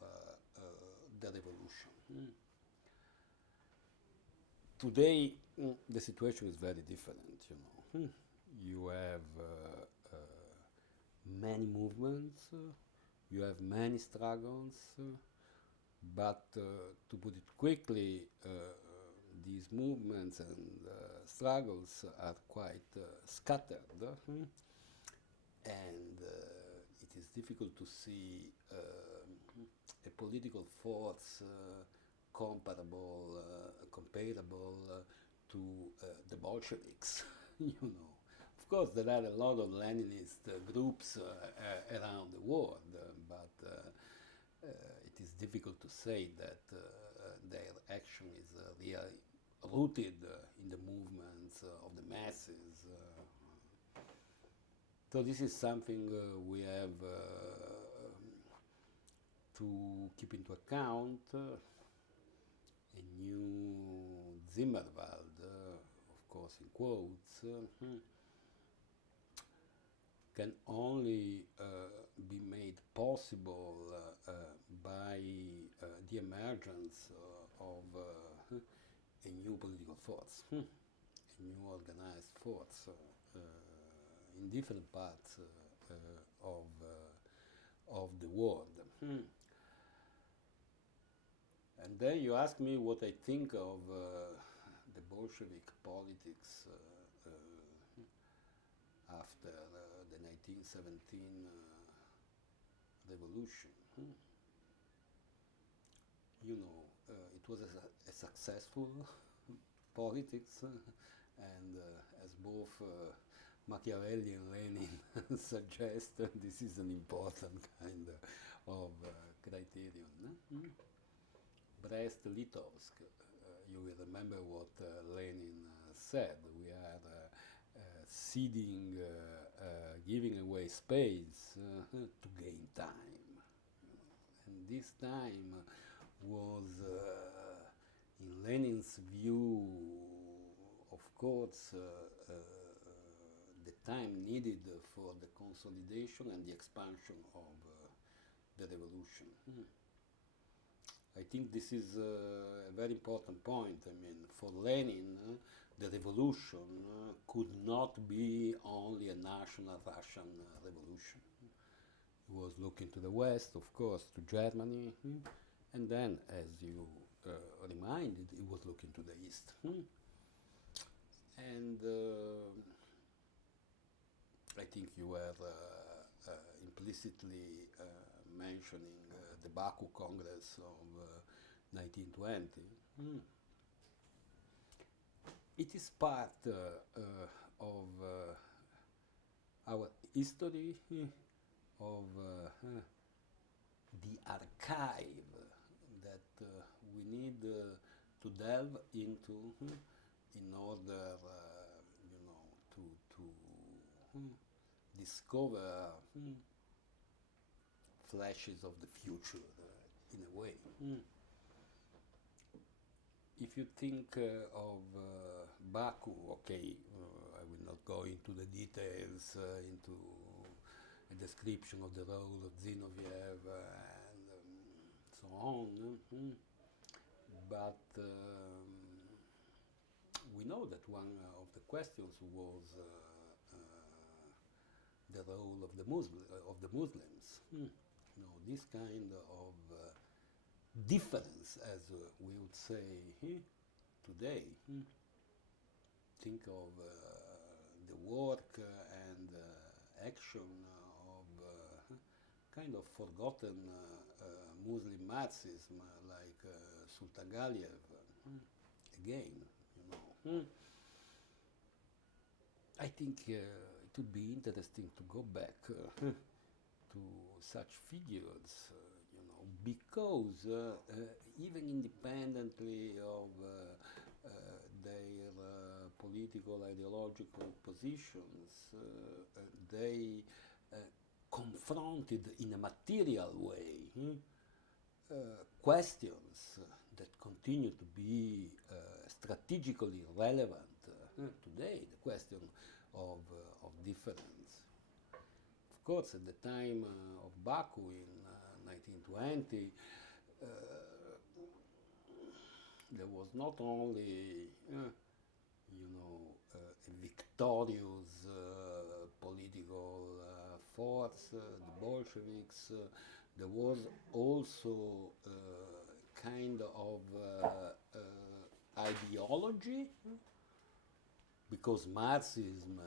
the revolution. Today, the situation is very different. You have many movements, you have many struggles, but to put it quickly, these movements and struggles are quite scattered, and it is difficult to see a political force comparable to the Bolsheviks. Of course, there are a lot of Leninist groups around the world, but it is difficult to say that their action is really rooted in the movements of the masses. So this is something we have to keep into account. A new Zimmerwald, of course in quotes, can only be made possible by the emergence of a new political force, a new organized force in different parts of the world. And then you ask me what I think of the Bolshevik politics after the 1917 revolution. It was a successful politics, and as both Machiavelli and Lenin suggest, this is an important kind of criterion. Brest-Litovsk, you will remember what Lenin said. We are ceding, giving away space to gain time. And this time was, in Lenin's view, of course, the time needed for the consolidation and the expansion of the revolution. I think this is a very important point. I mean, for Lenin, the revolution could not be only a national Russian revolution. He was looking to the West, of course, to Germany, and then, as you reminded, he was looking to the east. And I think you were implicitly mentioning the Baku Congress of 1920. It is part of our history, of the archive that we need to delve into in order, to discover flashes of the future in a way. If you think of Baku, okay, I will not go into the details, into a description of the role of Zinoviev and so on, but we know that one of the questions was the role of the Muslims. This kind of difference, as we would say today. Think of the work and action of kind of forgotten Muslim Marxism like Sultangaliev. Again, I think it would be interesting to go back to such figures, because even independently of their political ideological positions, they confronted in a material way questions that continue to be strategically relevant today, the question of difference. Of course, at the time of Baku in 1920, there was not only, a victorious political force, the Bolsheviks. There was also kind of ideology, because Marxism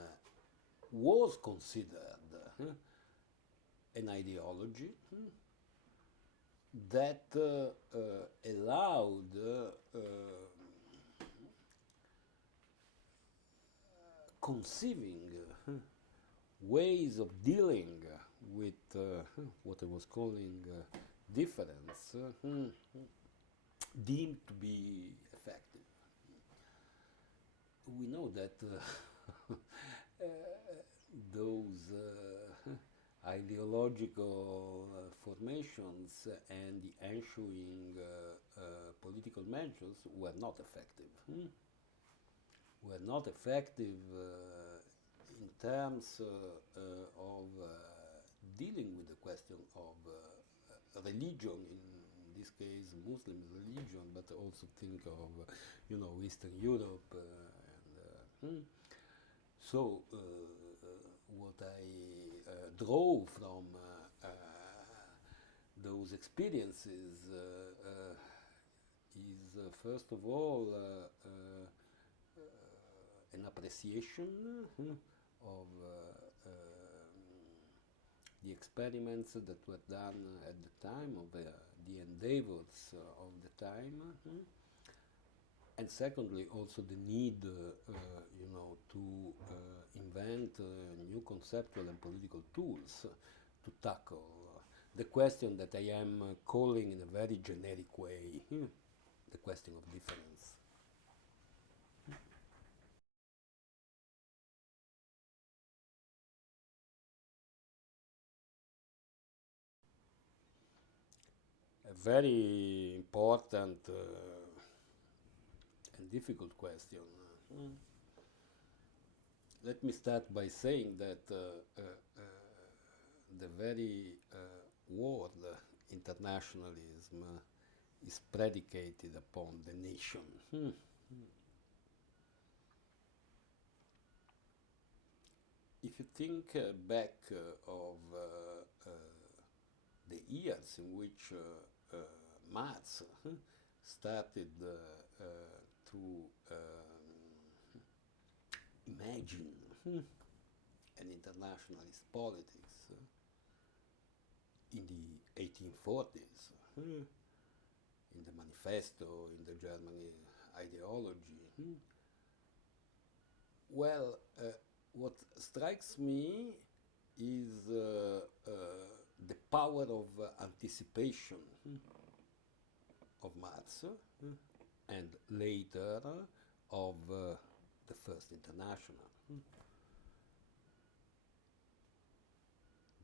was considered an ideology that allowed conceiving ways of dealing with what I was calling difference deemed to be effective. We know that those ideological formations and the ensuing political measures were not effective. Were not effective in terms of dealing with the question of religion, in this case Muslim religion, but also think of Eastern Europe. So what I draw from those experiences is first of all an appreciation of the experiments that were done at the time, of the endeavors of the time, and secondly also the need to invent new conceptual and political tools to tackle the question that I am calling in a very generic way the question of difference. A very important and difficult question. Let me start by saying that the very word internationalism is predicated upon the nation. If you think back of the years in which Marx started to imagine an internationalist politics in the 1840s, in the manifesto, in the German ideology. Well, what strikes me is the power of anticipation of Marx and later of the First International.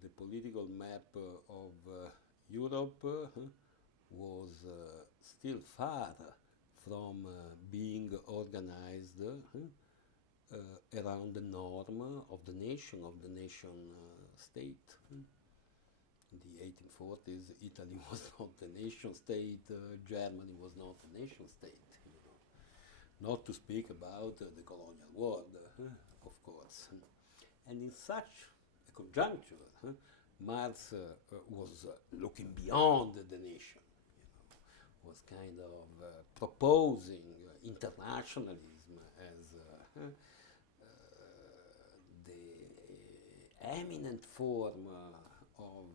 The political map of Europe was still far from being organized around the norm of the nation state. In the 1840s, Italy was not a nation state, Germany was not a nation state. Not to speak about the colonial world, of course. And in such a conjuncture, Marx was looking beyond the nation, was kind of proposing internationalism as the eminent form of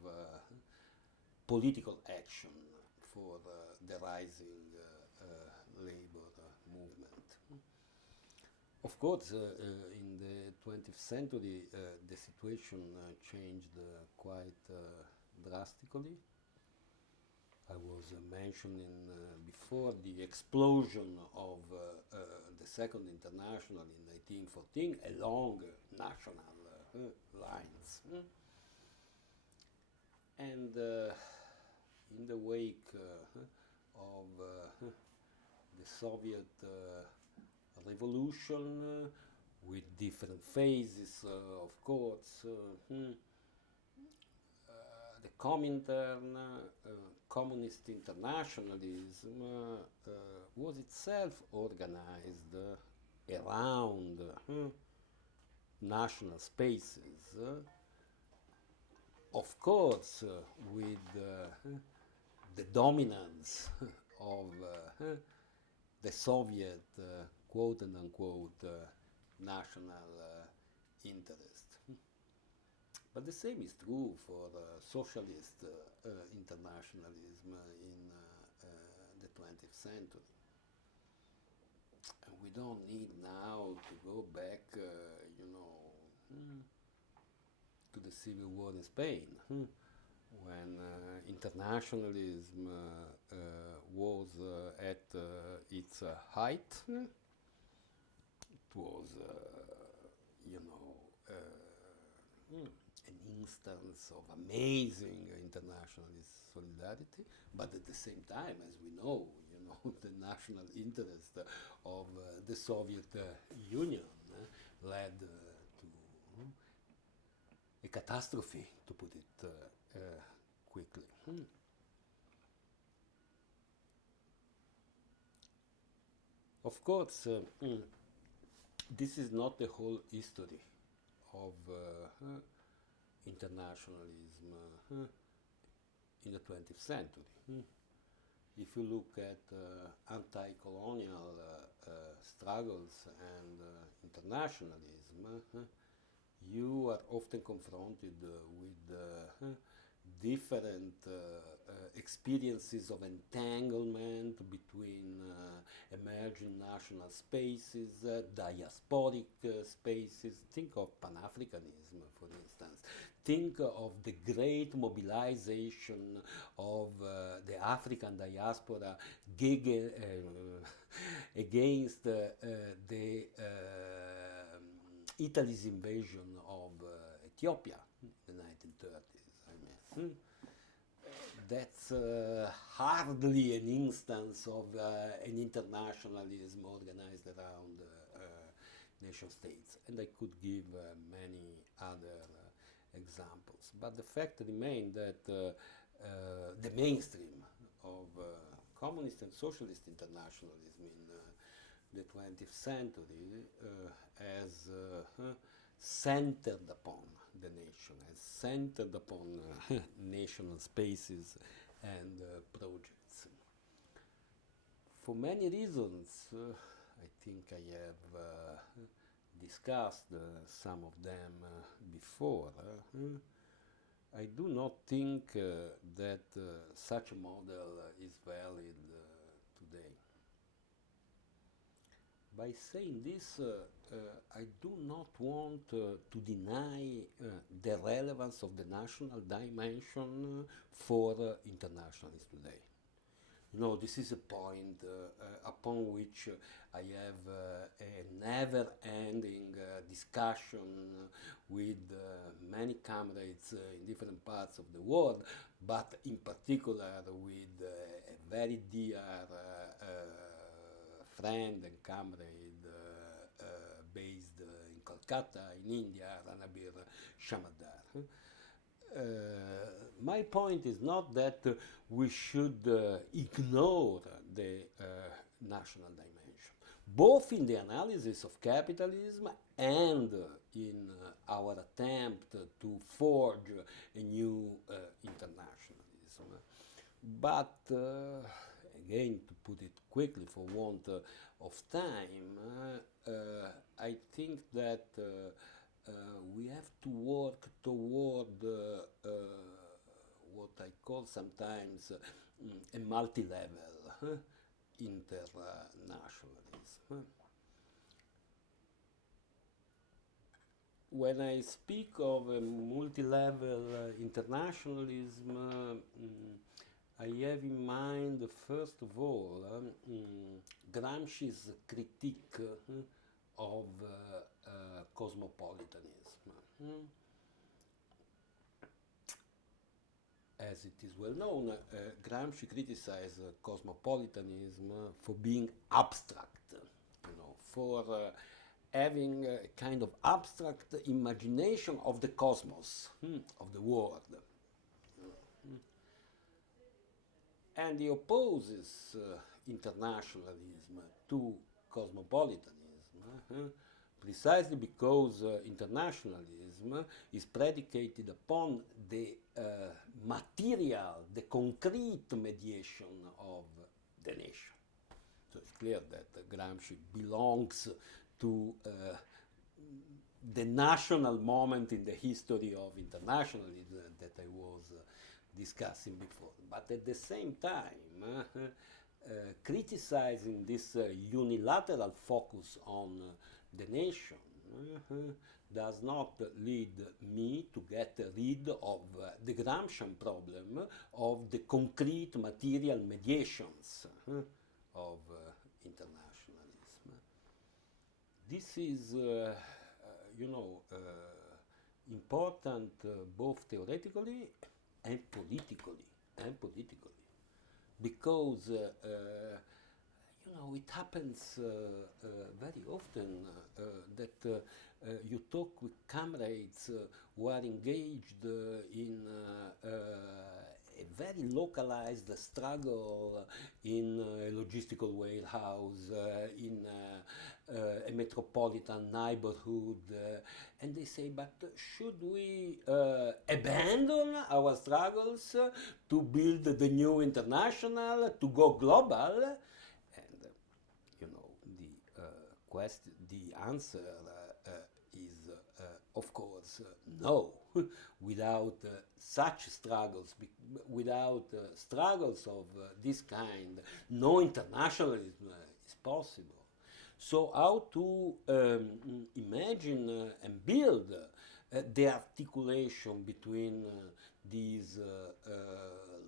political action for the rising labor movement. Of course, in the 20th century, the situation changed quite drastically. I was mentioning before the explosion of the Second International in 1914 along national lines. And in the wake of the Soviet revolution, with different phases, of course, the Comintern, communist internationalism was itself organized around national spaces, of course, with the dominance of the Soviet quote and unquote national interest. But the same is true for socialist internationalism in the 20th century. And we don't need now to go back, to the civil war in Spain, when internationalism was at its height. It was, an instance of amazing internationalist solidarity, but at the same time, as we know, the national interest of the Soviet Union led to a catastrophe, to put it quickly. Of course, this is not the whole history of internationalism in the 20th century. If you look at anti-colonial struggles and internationalism, you are often confronted with different experiences of entanglement between emerging national spaces, diasporic spaces. Think of Pan-Africanism, for instance. Think of the great mobilization of the African diaspora against the Italy's invasion of Ethiopia in the 1930s, That's hardly an instance of an internationalism organized around nation states. And I could give many other examples. But the fact remains that the mainstream of communist and socialist internationalism in the 20th century has centered upon the nation, has centered upon national spaces and projects. for many reasons, I think I have discussed some of them before. I do not think that such a model is valid today. By saying this, I do not want to deny the relevance of the national dimension for internationalists today. You know, this is a point upon which I have a never-ending discussion with many comrades in different parts of the world, but in particular with a very dear friend and comrade based in Kolkata, in India, Ranabir Shamadar. My point is not that we should ignore the national dimension, both in the analysis of capitalism and in our attempt to forge a new internationalism. But again, to put it quickly for want of time, I think that we have to work toward what I call sometimes a multi-level internationalism. When I speak of a multi-level internationalism, I have in mind, first of all, Gramsci's critique of cosmopolitanism. As it is well known, Gramsci criticized cosmopolitanism for being abstract, you know, for having a kind of abstract imagination of the cosmos, of the world. And he opposes internationalism to cosmopolitanism, precisely because internationalism is predicated upon the material, the concrete mediation of the nation. So it's clear that Gramsci belongs to the national moment in the history of internationalism that I was discussing before. But at the same time, criticizing this unilateral focus on the nation does not lead me to get rid of the Gramscian problem of the concrete material mediations of internationalism. This is, you know, important both theoretically and politically, because you know, it happens very often that you talk with comrades who are engaged in a very localized struggle in a logistical warehouse, in a metropolitan neighborhood, and they say, but should we abandon our struggles to build the new international, to go global? And you know, the answer is, of course, no. Without such struggles, without struggles of this kind, no internationalism is possible. So how to imagine and build the articulation between these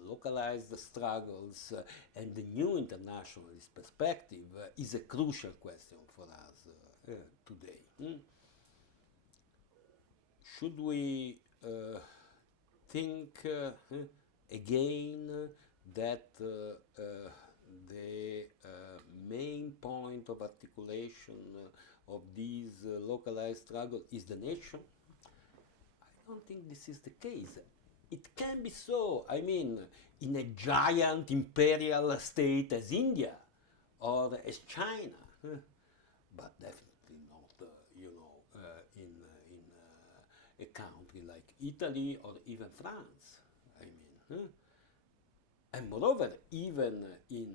localized struggles and the new internationalist perspective is a crucial question for us today. Should we think again that the main point of articulation of these localized struggle is the nation? I don't think this is the case. It can be so, I mean, in a giant imperial state as India or as China, but definitely not, you know, in a country like Italy or even France, I mean. And moreover, even in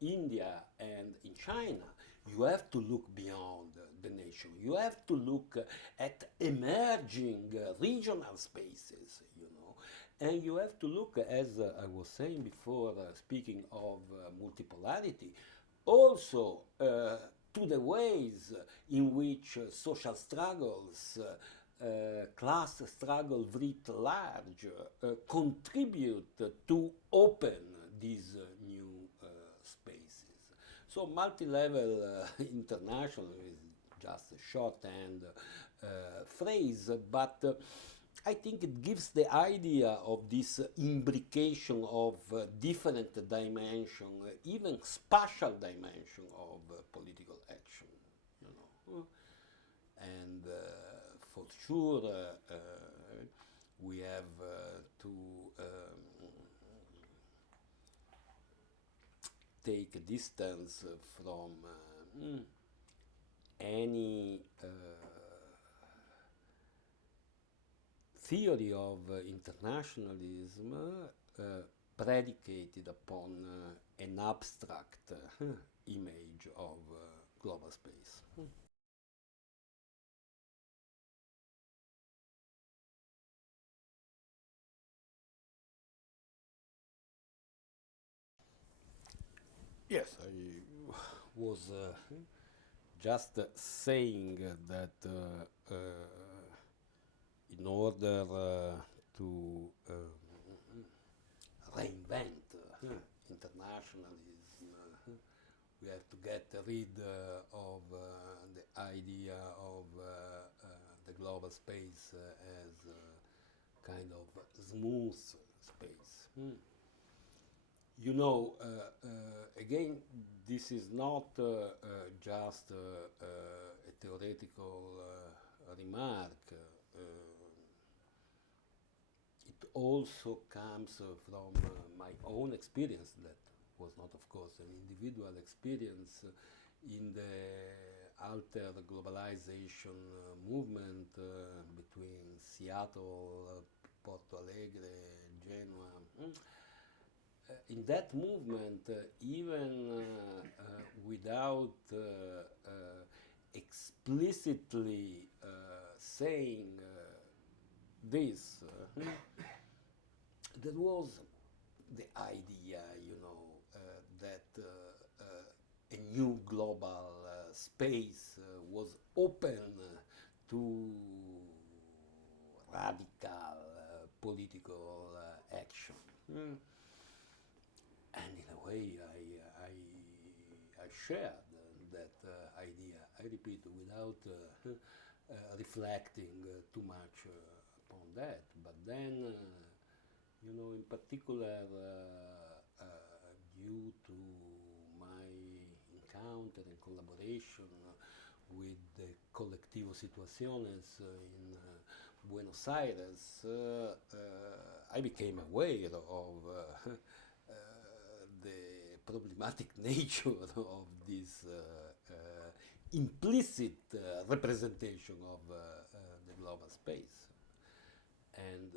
India and in China, you have to look beyond the nation. You have to look at emerging regional spaces, you know. And you have to look, as I was saying before, speaking of multipolarity, also to the ways in which social struggles, class struggle writ large, contribute to open these new spaces. So multi-level international is just a shorthand phrase, but I think it gives the idea of this imbrication of different dimension, even spatial dimension of political action, you know. And for sure, we have to take a distance from any theory of internationalism predicated upon an abstract image of global space. Yes, I was just saying that in order to reinvent internationalism, we have to get rid of the idea of the global space as a kind of smooth space. You know, again, this is not just a theoretical remark. It also comes from my own experience, that was not, of course, an individual experience in the alter globalization movement between Seattle, Porto Alegre, Genoa. In that movement, even without explicitly saying this, there was the idea, you know, that a new global space was open to radical political action. And in a way, I shared that idea. I repeat, without reflecting too much upon that. But then, you know, in particular, due to my encounter and collaboration with the Colectivo Situaciones in Buenos Aires, I became aware of the problematic nature of this implicit representation of the global space. And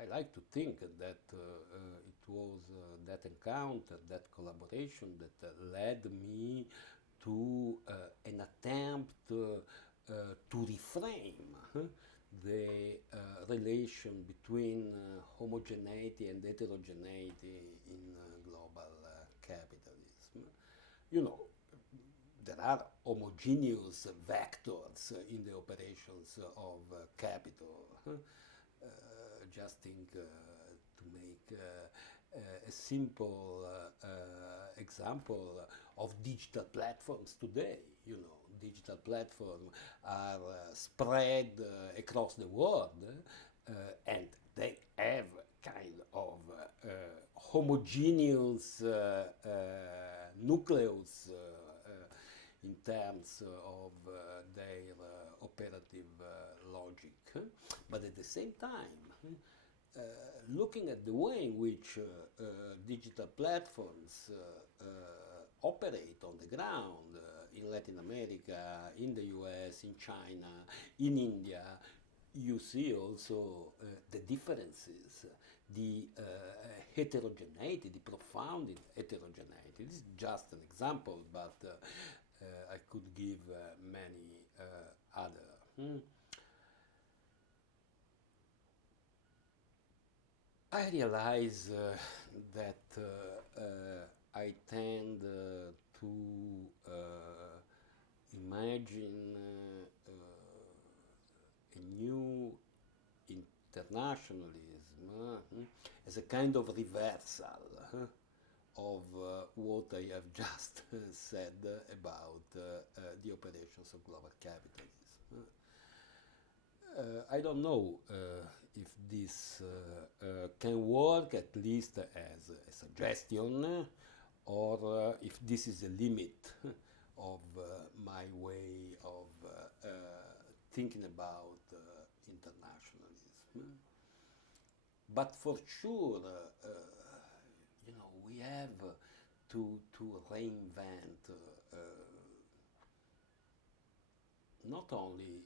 I like to think that it was that encounter, that collaboration that led me to an attempt to reframe the relation between homogeneity and heterogeneity in global capitalism. You know, there are homogeneous vectors in the operations of capital. Just think to make a simple example of digital platforms today. You know, digital platforms are spread across the world, and they have kind of homogeneous nucleus in terms of their operative logic. But at the same time, looking at the way in which digital platforms operate on the ground in Latin America, in the US, in China, in India, you see also the differences, the heterogeneity, the profound heterogeneity. This is just an example, but I could give many other. I realize that I tend to imagine a new internationalism as a kind of reversal of what I have just said about the operations of global capitalism. I don't know if this can work, at least as a suggestion, or if this is a limit of my way of thinking about internationalism. But for sure, we have to reinvent not only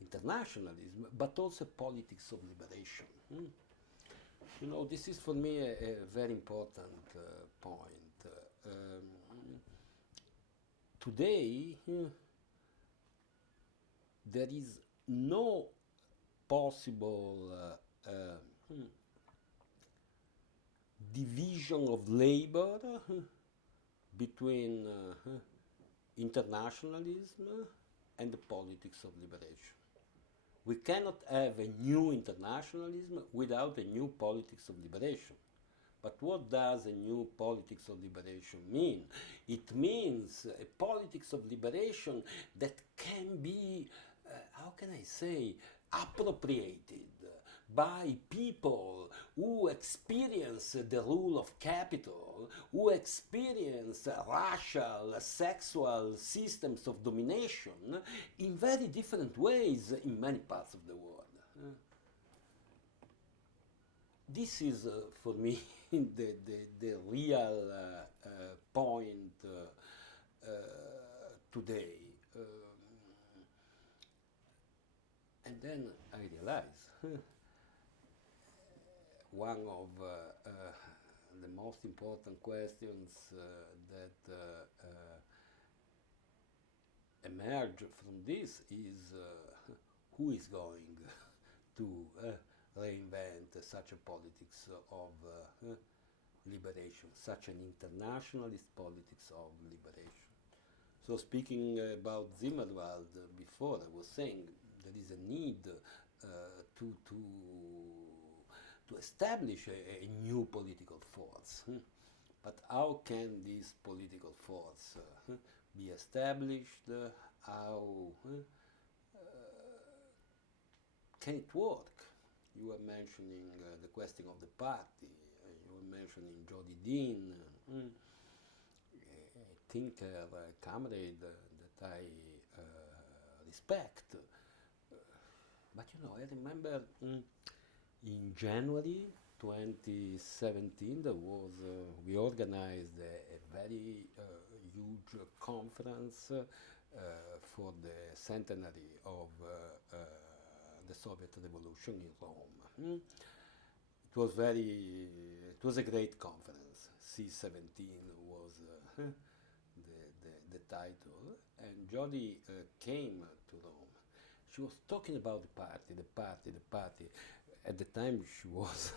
internationalism, but also politics of liberation. This is for me a very important point. Today, there is no possible division of labor between internationalism and the politics of liberation. We cannot have a new internationalism without a new politics of liberation. But what does a new politics of liberation mean? It means a politics of liberation that can be, how can I say, appropriated by people who experience the rule of capital, who experience racial, sexual systems of domination in very different ways in many parts of the world. This is, for me, the real point today. And then I realize one of the most important questions that emerge from this is who is going to reinvent such a politics of liberation, such an internationalist politics of liberation. So speaking about Zimmerwald before, I was saying there is a need to establish a new political force. But how can this political force be established? How can it work? You were mentioning the question of the party. You were mentioning Jody Dean, a thinker, a comrade that I respect. But I remember in January 2017 we organized a very huge conference for the centenary of the Soviet Revolution in Rome. It was a great conference. C17 was the title, and Jody came to Rome. She was talking about the party. At the time, she was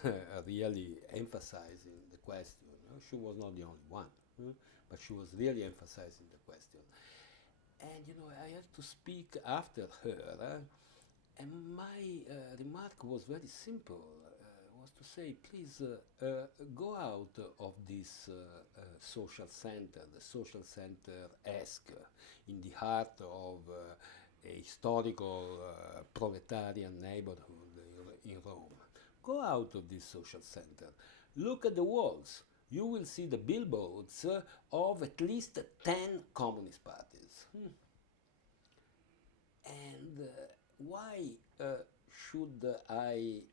really emphasizing the question. She was not the only one, but she was really emphasizing the question. And I had to speak after her, and my remark was very simple. Was to say, please go out of this social center, the social center-esque, in the heart of a historical proletarian neighborhood in Rome. Go out of this social center. Look at the walls. You will see the billboards of at least 10 communist parties. And why should I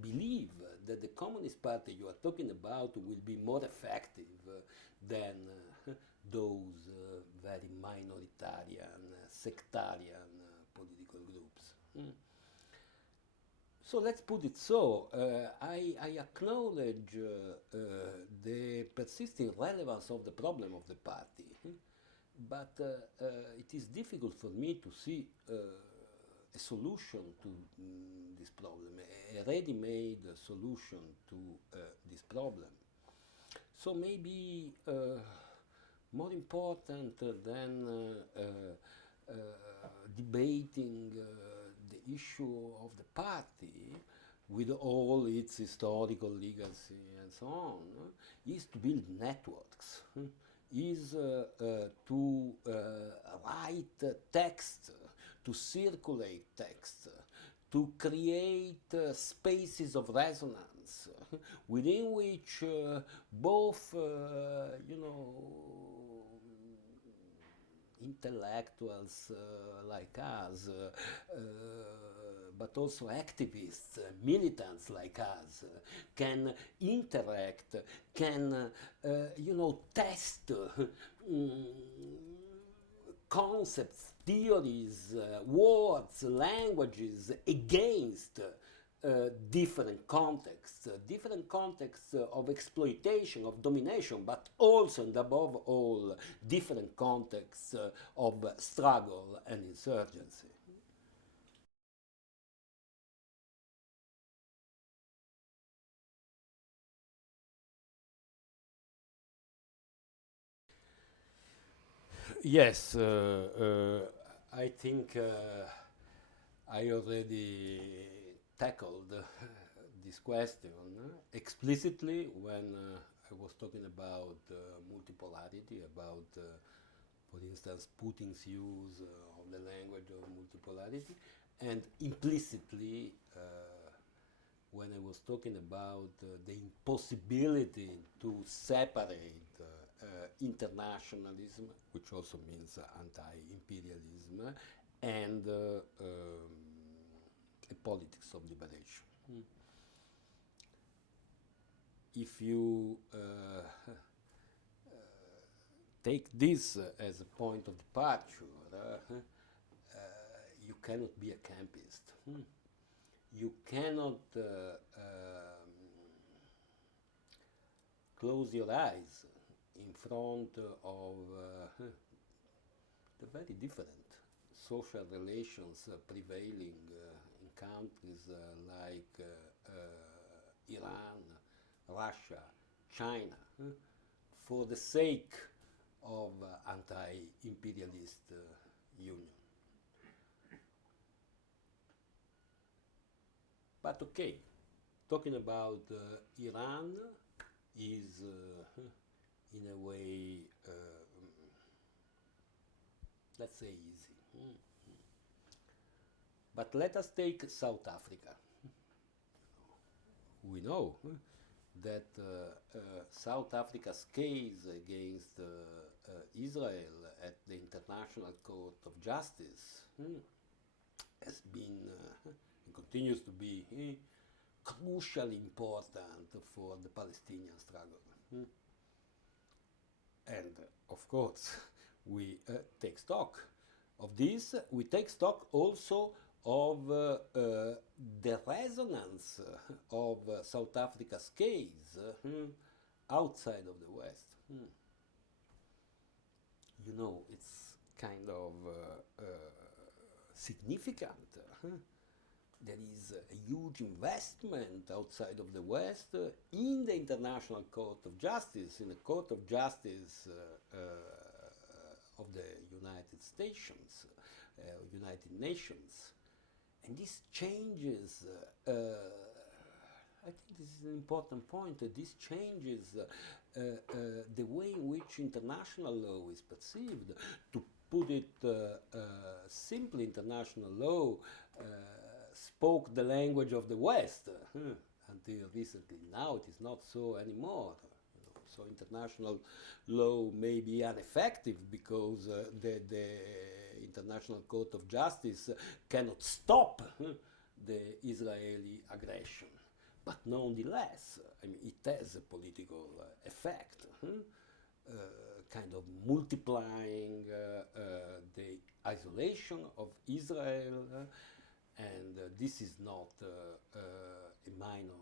believe that the Communist Party you are talking about will be more effective than those very minoritarian, sectarian political groups? Mm. So let's put it so. I acknowledge the persisting relevance of the problem of the party, but it is difficult for me to see a solution to this problem, a ready-made solution to this problem. So maybe more important than debating the issue of the party with all its historical legacy and so on, is to build networks, is to write text, to circulate text, to create spaces of resonance within which both, intellectuals like us, but also activists, militants like us, can interact, can, test concepts, theories, words, languages against different contexts of exploitation, of domination, but also and above all, different contexts of struggle and insurgency. Yes, I think I already tackled this question explicitly when I was talking about multipolarity, about, for instance, Putin's use of the language of multipolarity, and implicitly when I was talking about the impossibility to separate internationalism, which also means anti-imperialism, and a politics of liberation. Mm. If you take this as a point of departure, you cannot be a campist. Mm. You cannot close your eyes in front of the very different social relations prevailing in countries like Iran, Russia, China, for the sake of anti-imperialist union. But okay, talking about Iran is in a way, let's say, easy. Mm. But let us take South Africa. We know that South Africa's case against Israel at the International Court of Justice has been and continues to be crucially important for the Palestinian struggle. And of course, we take stock of this. We take stock also of the resonance of South Africa's case outside of the West. You know, it's kind of significant. There is a huge investment outside of the West in the International Court of Justice, in the Court of Justice of the United Nations. And this changes, I think this is an important point, this changes the way in which international law is perceived. To put it simply, international law spoke the language of the West until recently. Now it is not so anymore. So international law may be ineffective because the International Court of Justice cannot stop the Israeli aggression. But nonetheless, I mean, it has a political effect, kind of multiplying the isolation of Israel And this is not a minor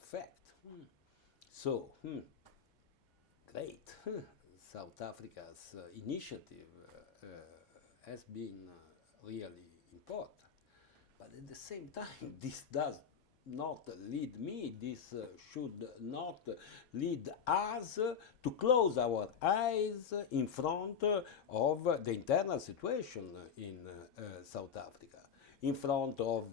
fact. So, great. South Africa's initiative has been really important. But at the same time, this does not lead me, this should not lead us to close our eyes in front of the internal situation in South Africa, in front of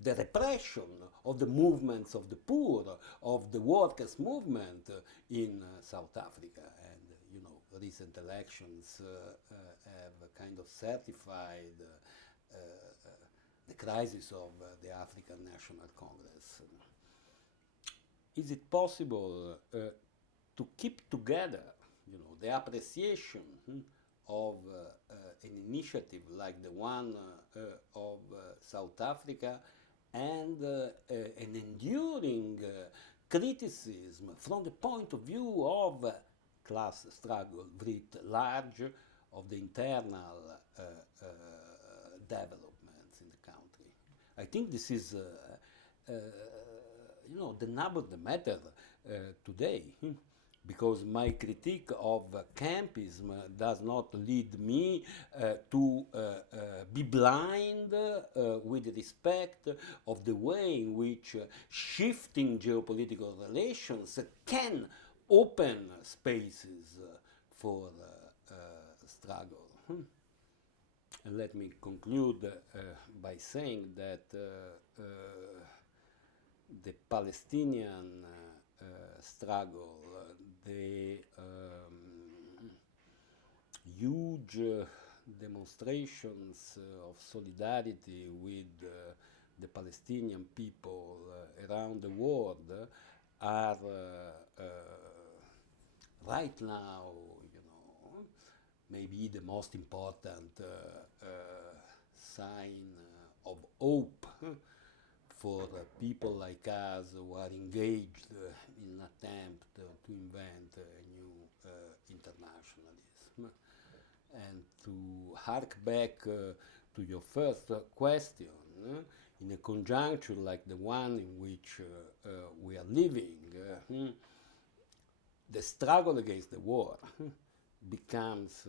the repression of the movements of the poor, of the workers' movement in South Africa. And, you know, recent elections have kind of certified the crisis of the African National Congress. Is it possible to keep together, you know, the appreciation of an initiative like the one of South Africa and an enduring criticism from the point of view of class struggle writ large, of the internal developments in the country? I think this is, you know, the nub of the matter today. Because my critique of Campism does not lead me to be blind with respect of the way in which shifting geopolitical relations can open spaces for struggle. And let me conclude by saying that the Palestinian struggle, the huge demonstrations of solidarity with the Palestinian people around the world are right now, you know, maybe the most important sign of hope for people like us who are engaged in an attempt to invent a new internationalism. And to hark back to your first question, in a conjuncture like the one in which we are living, the struggle against the war becomes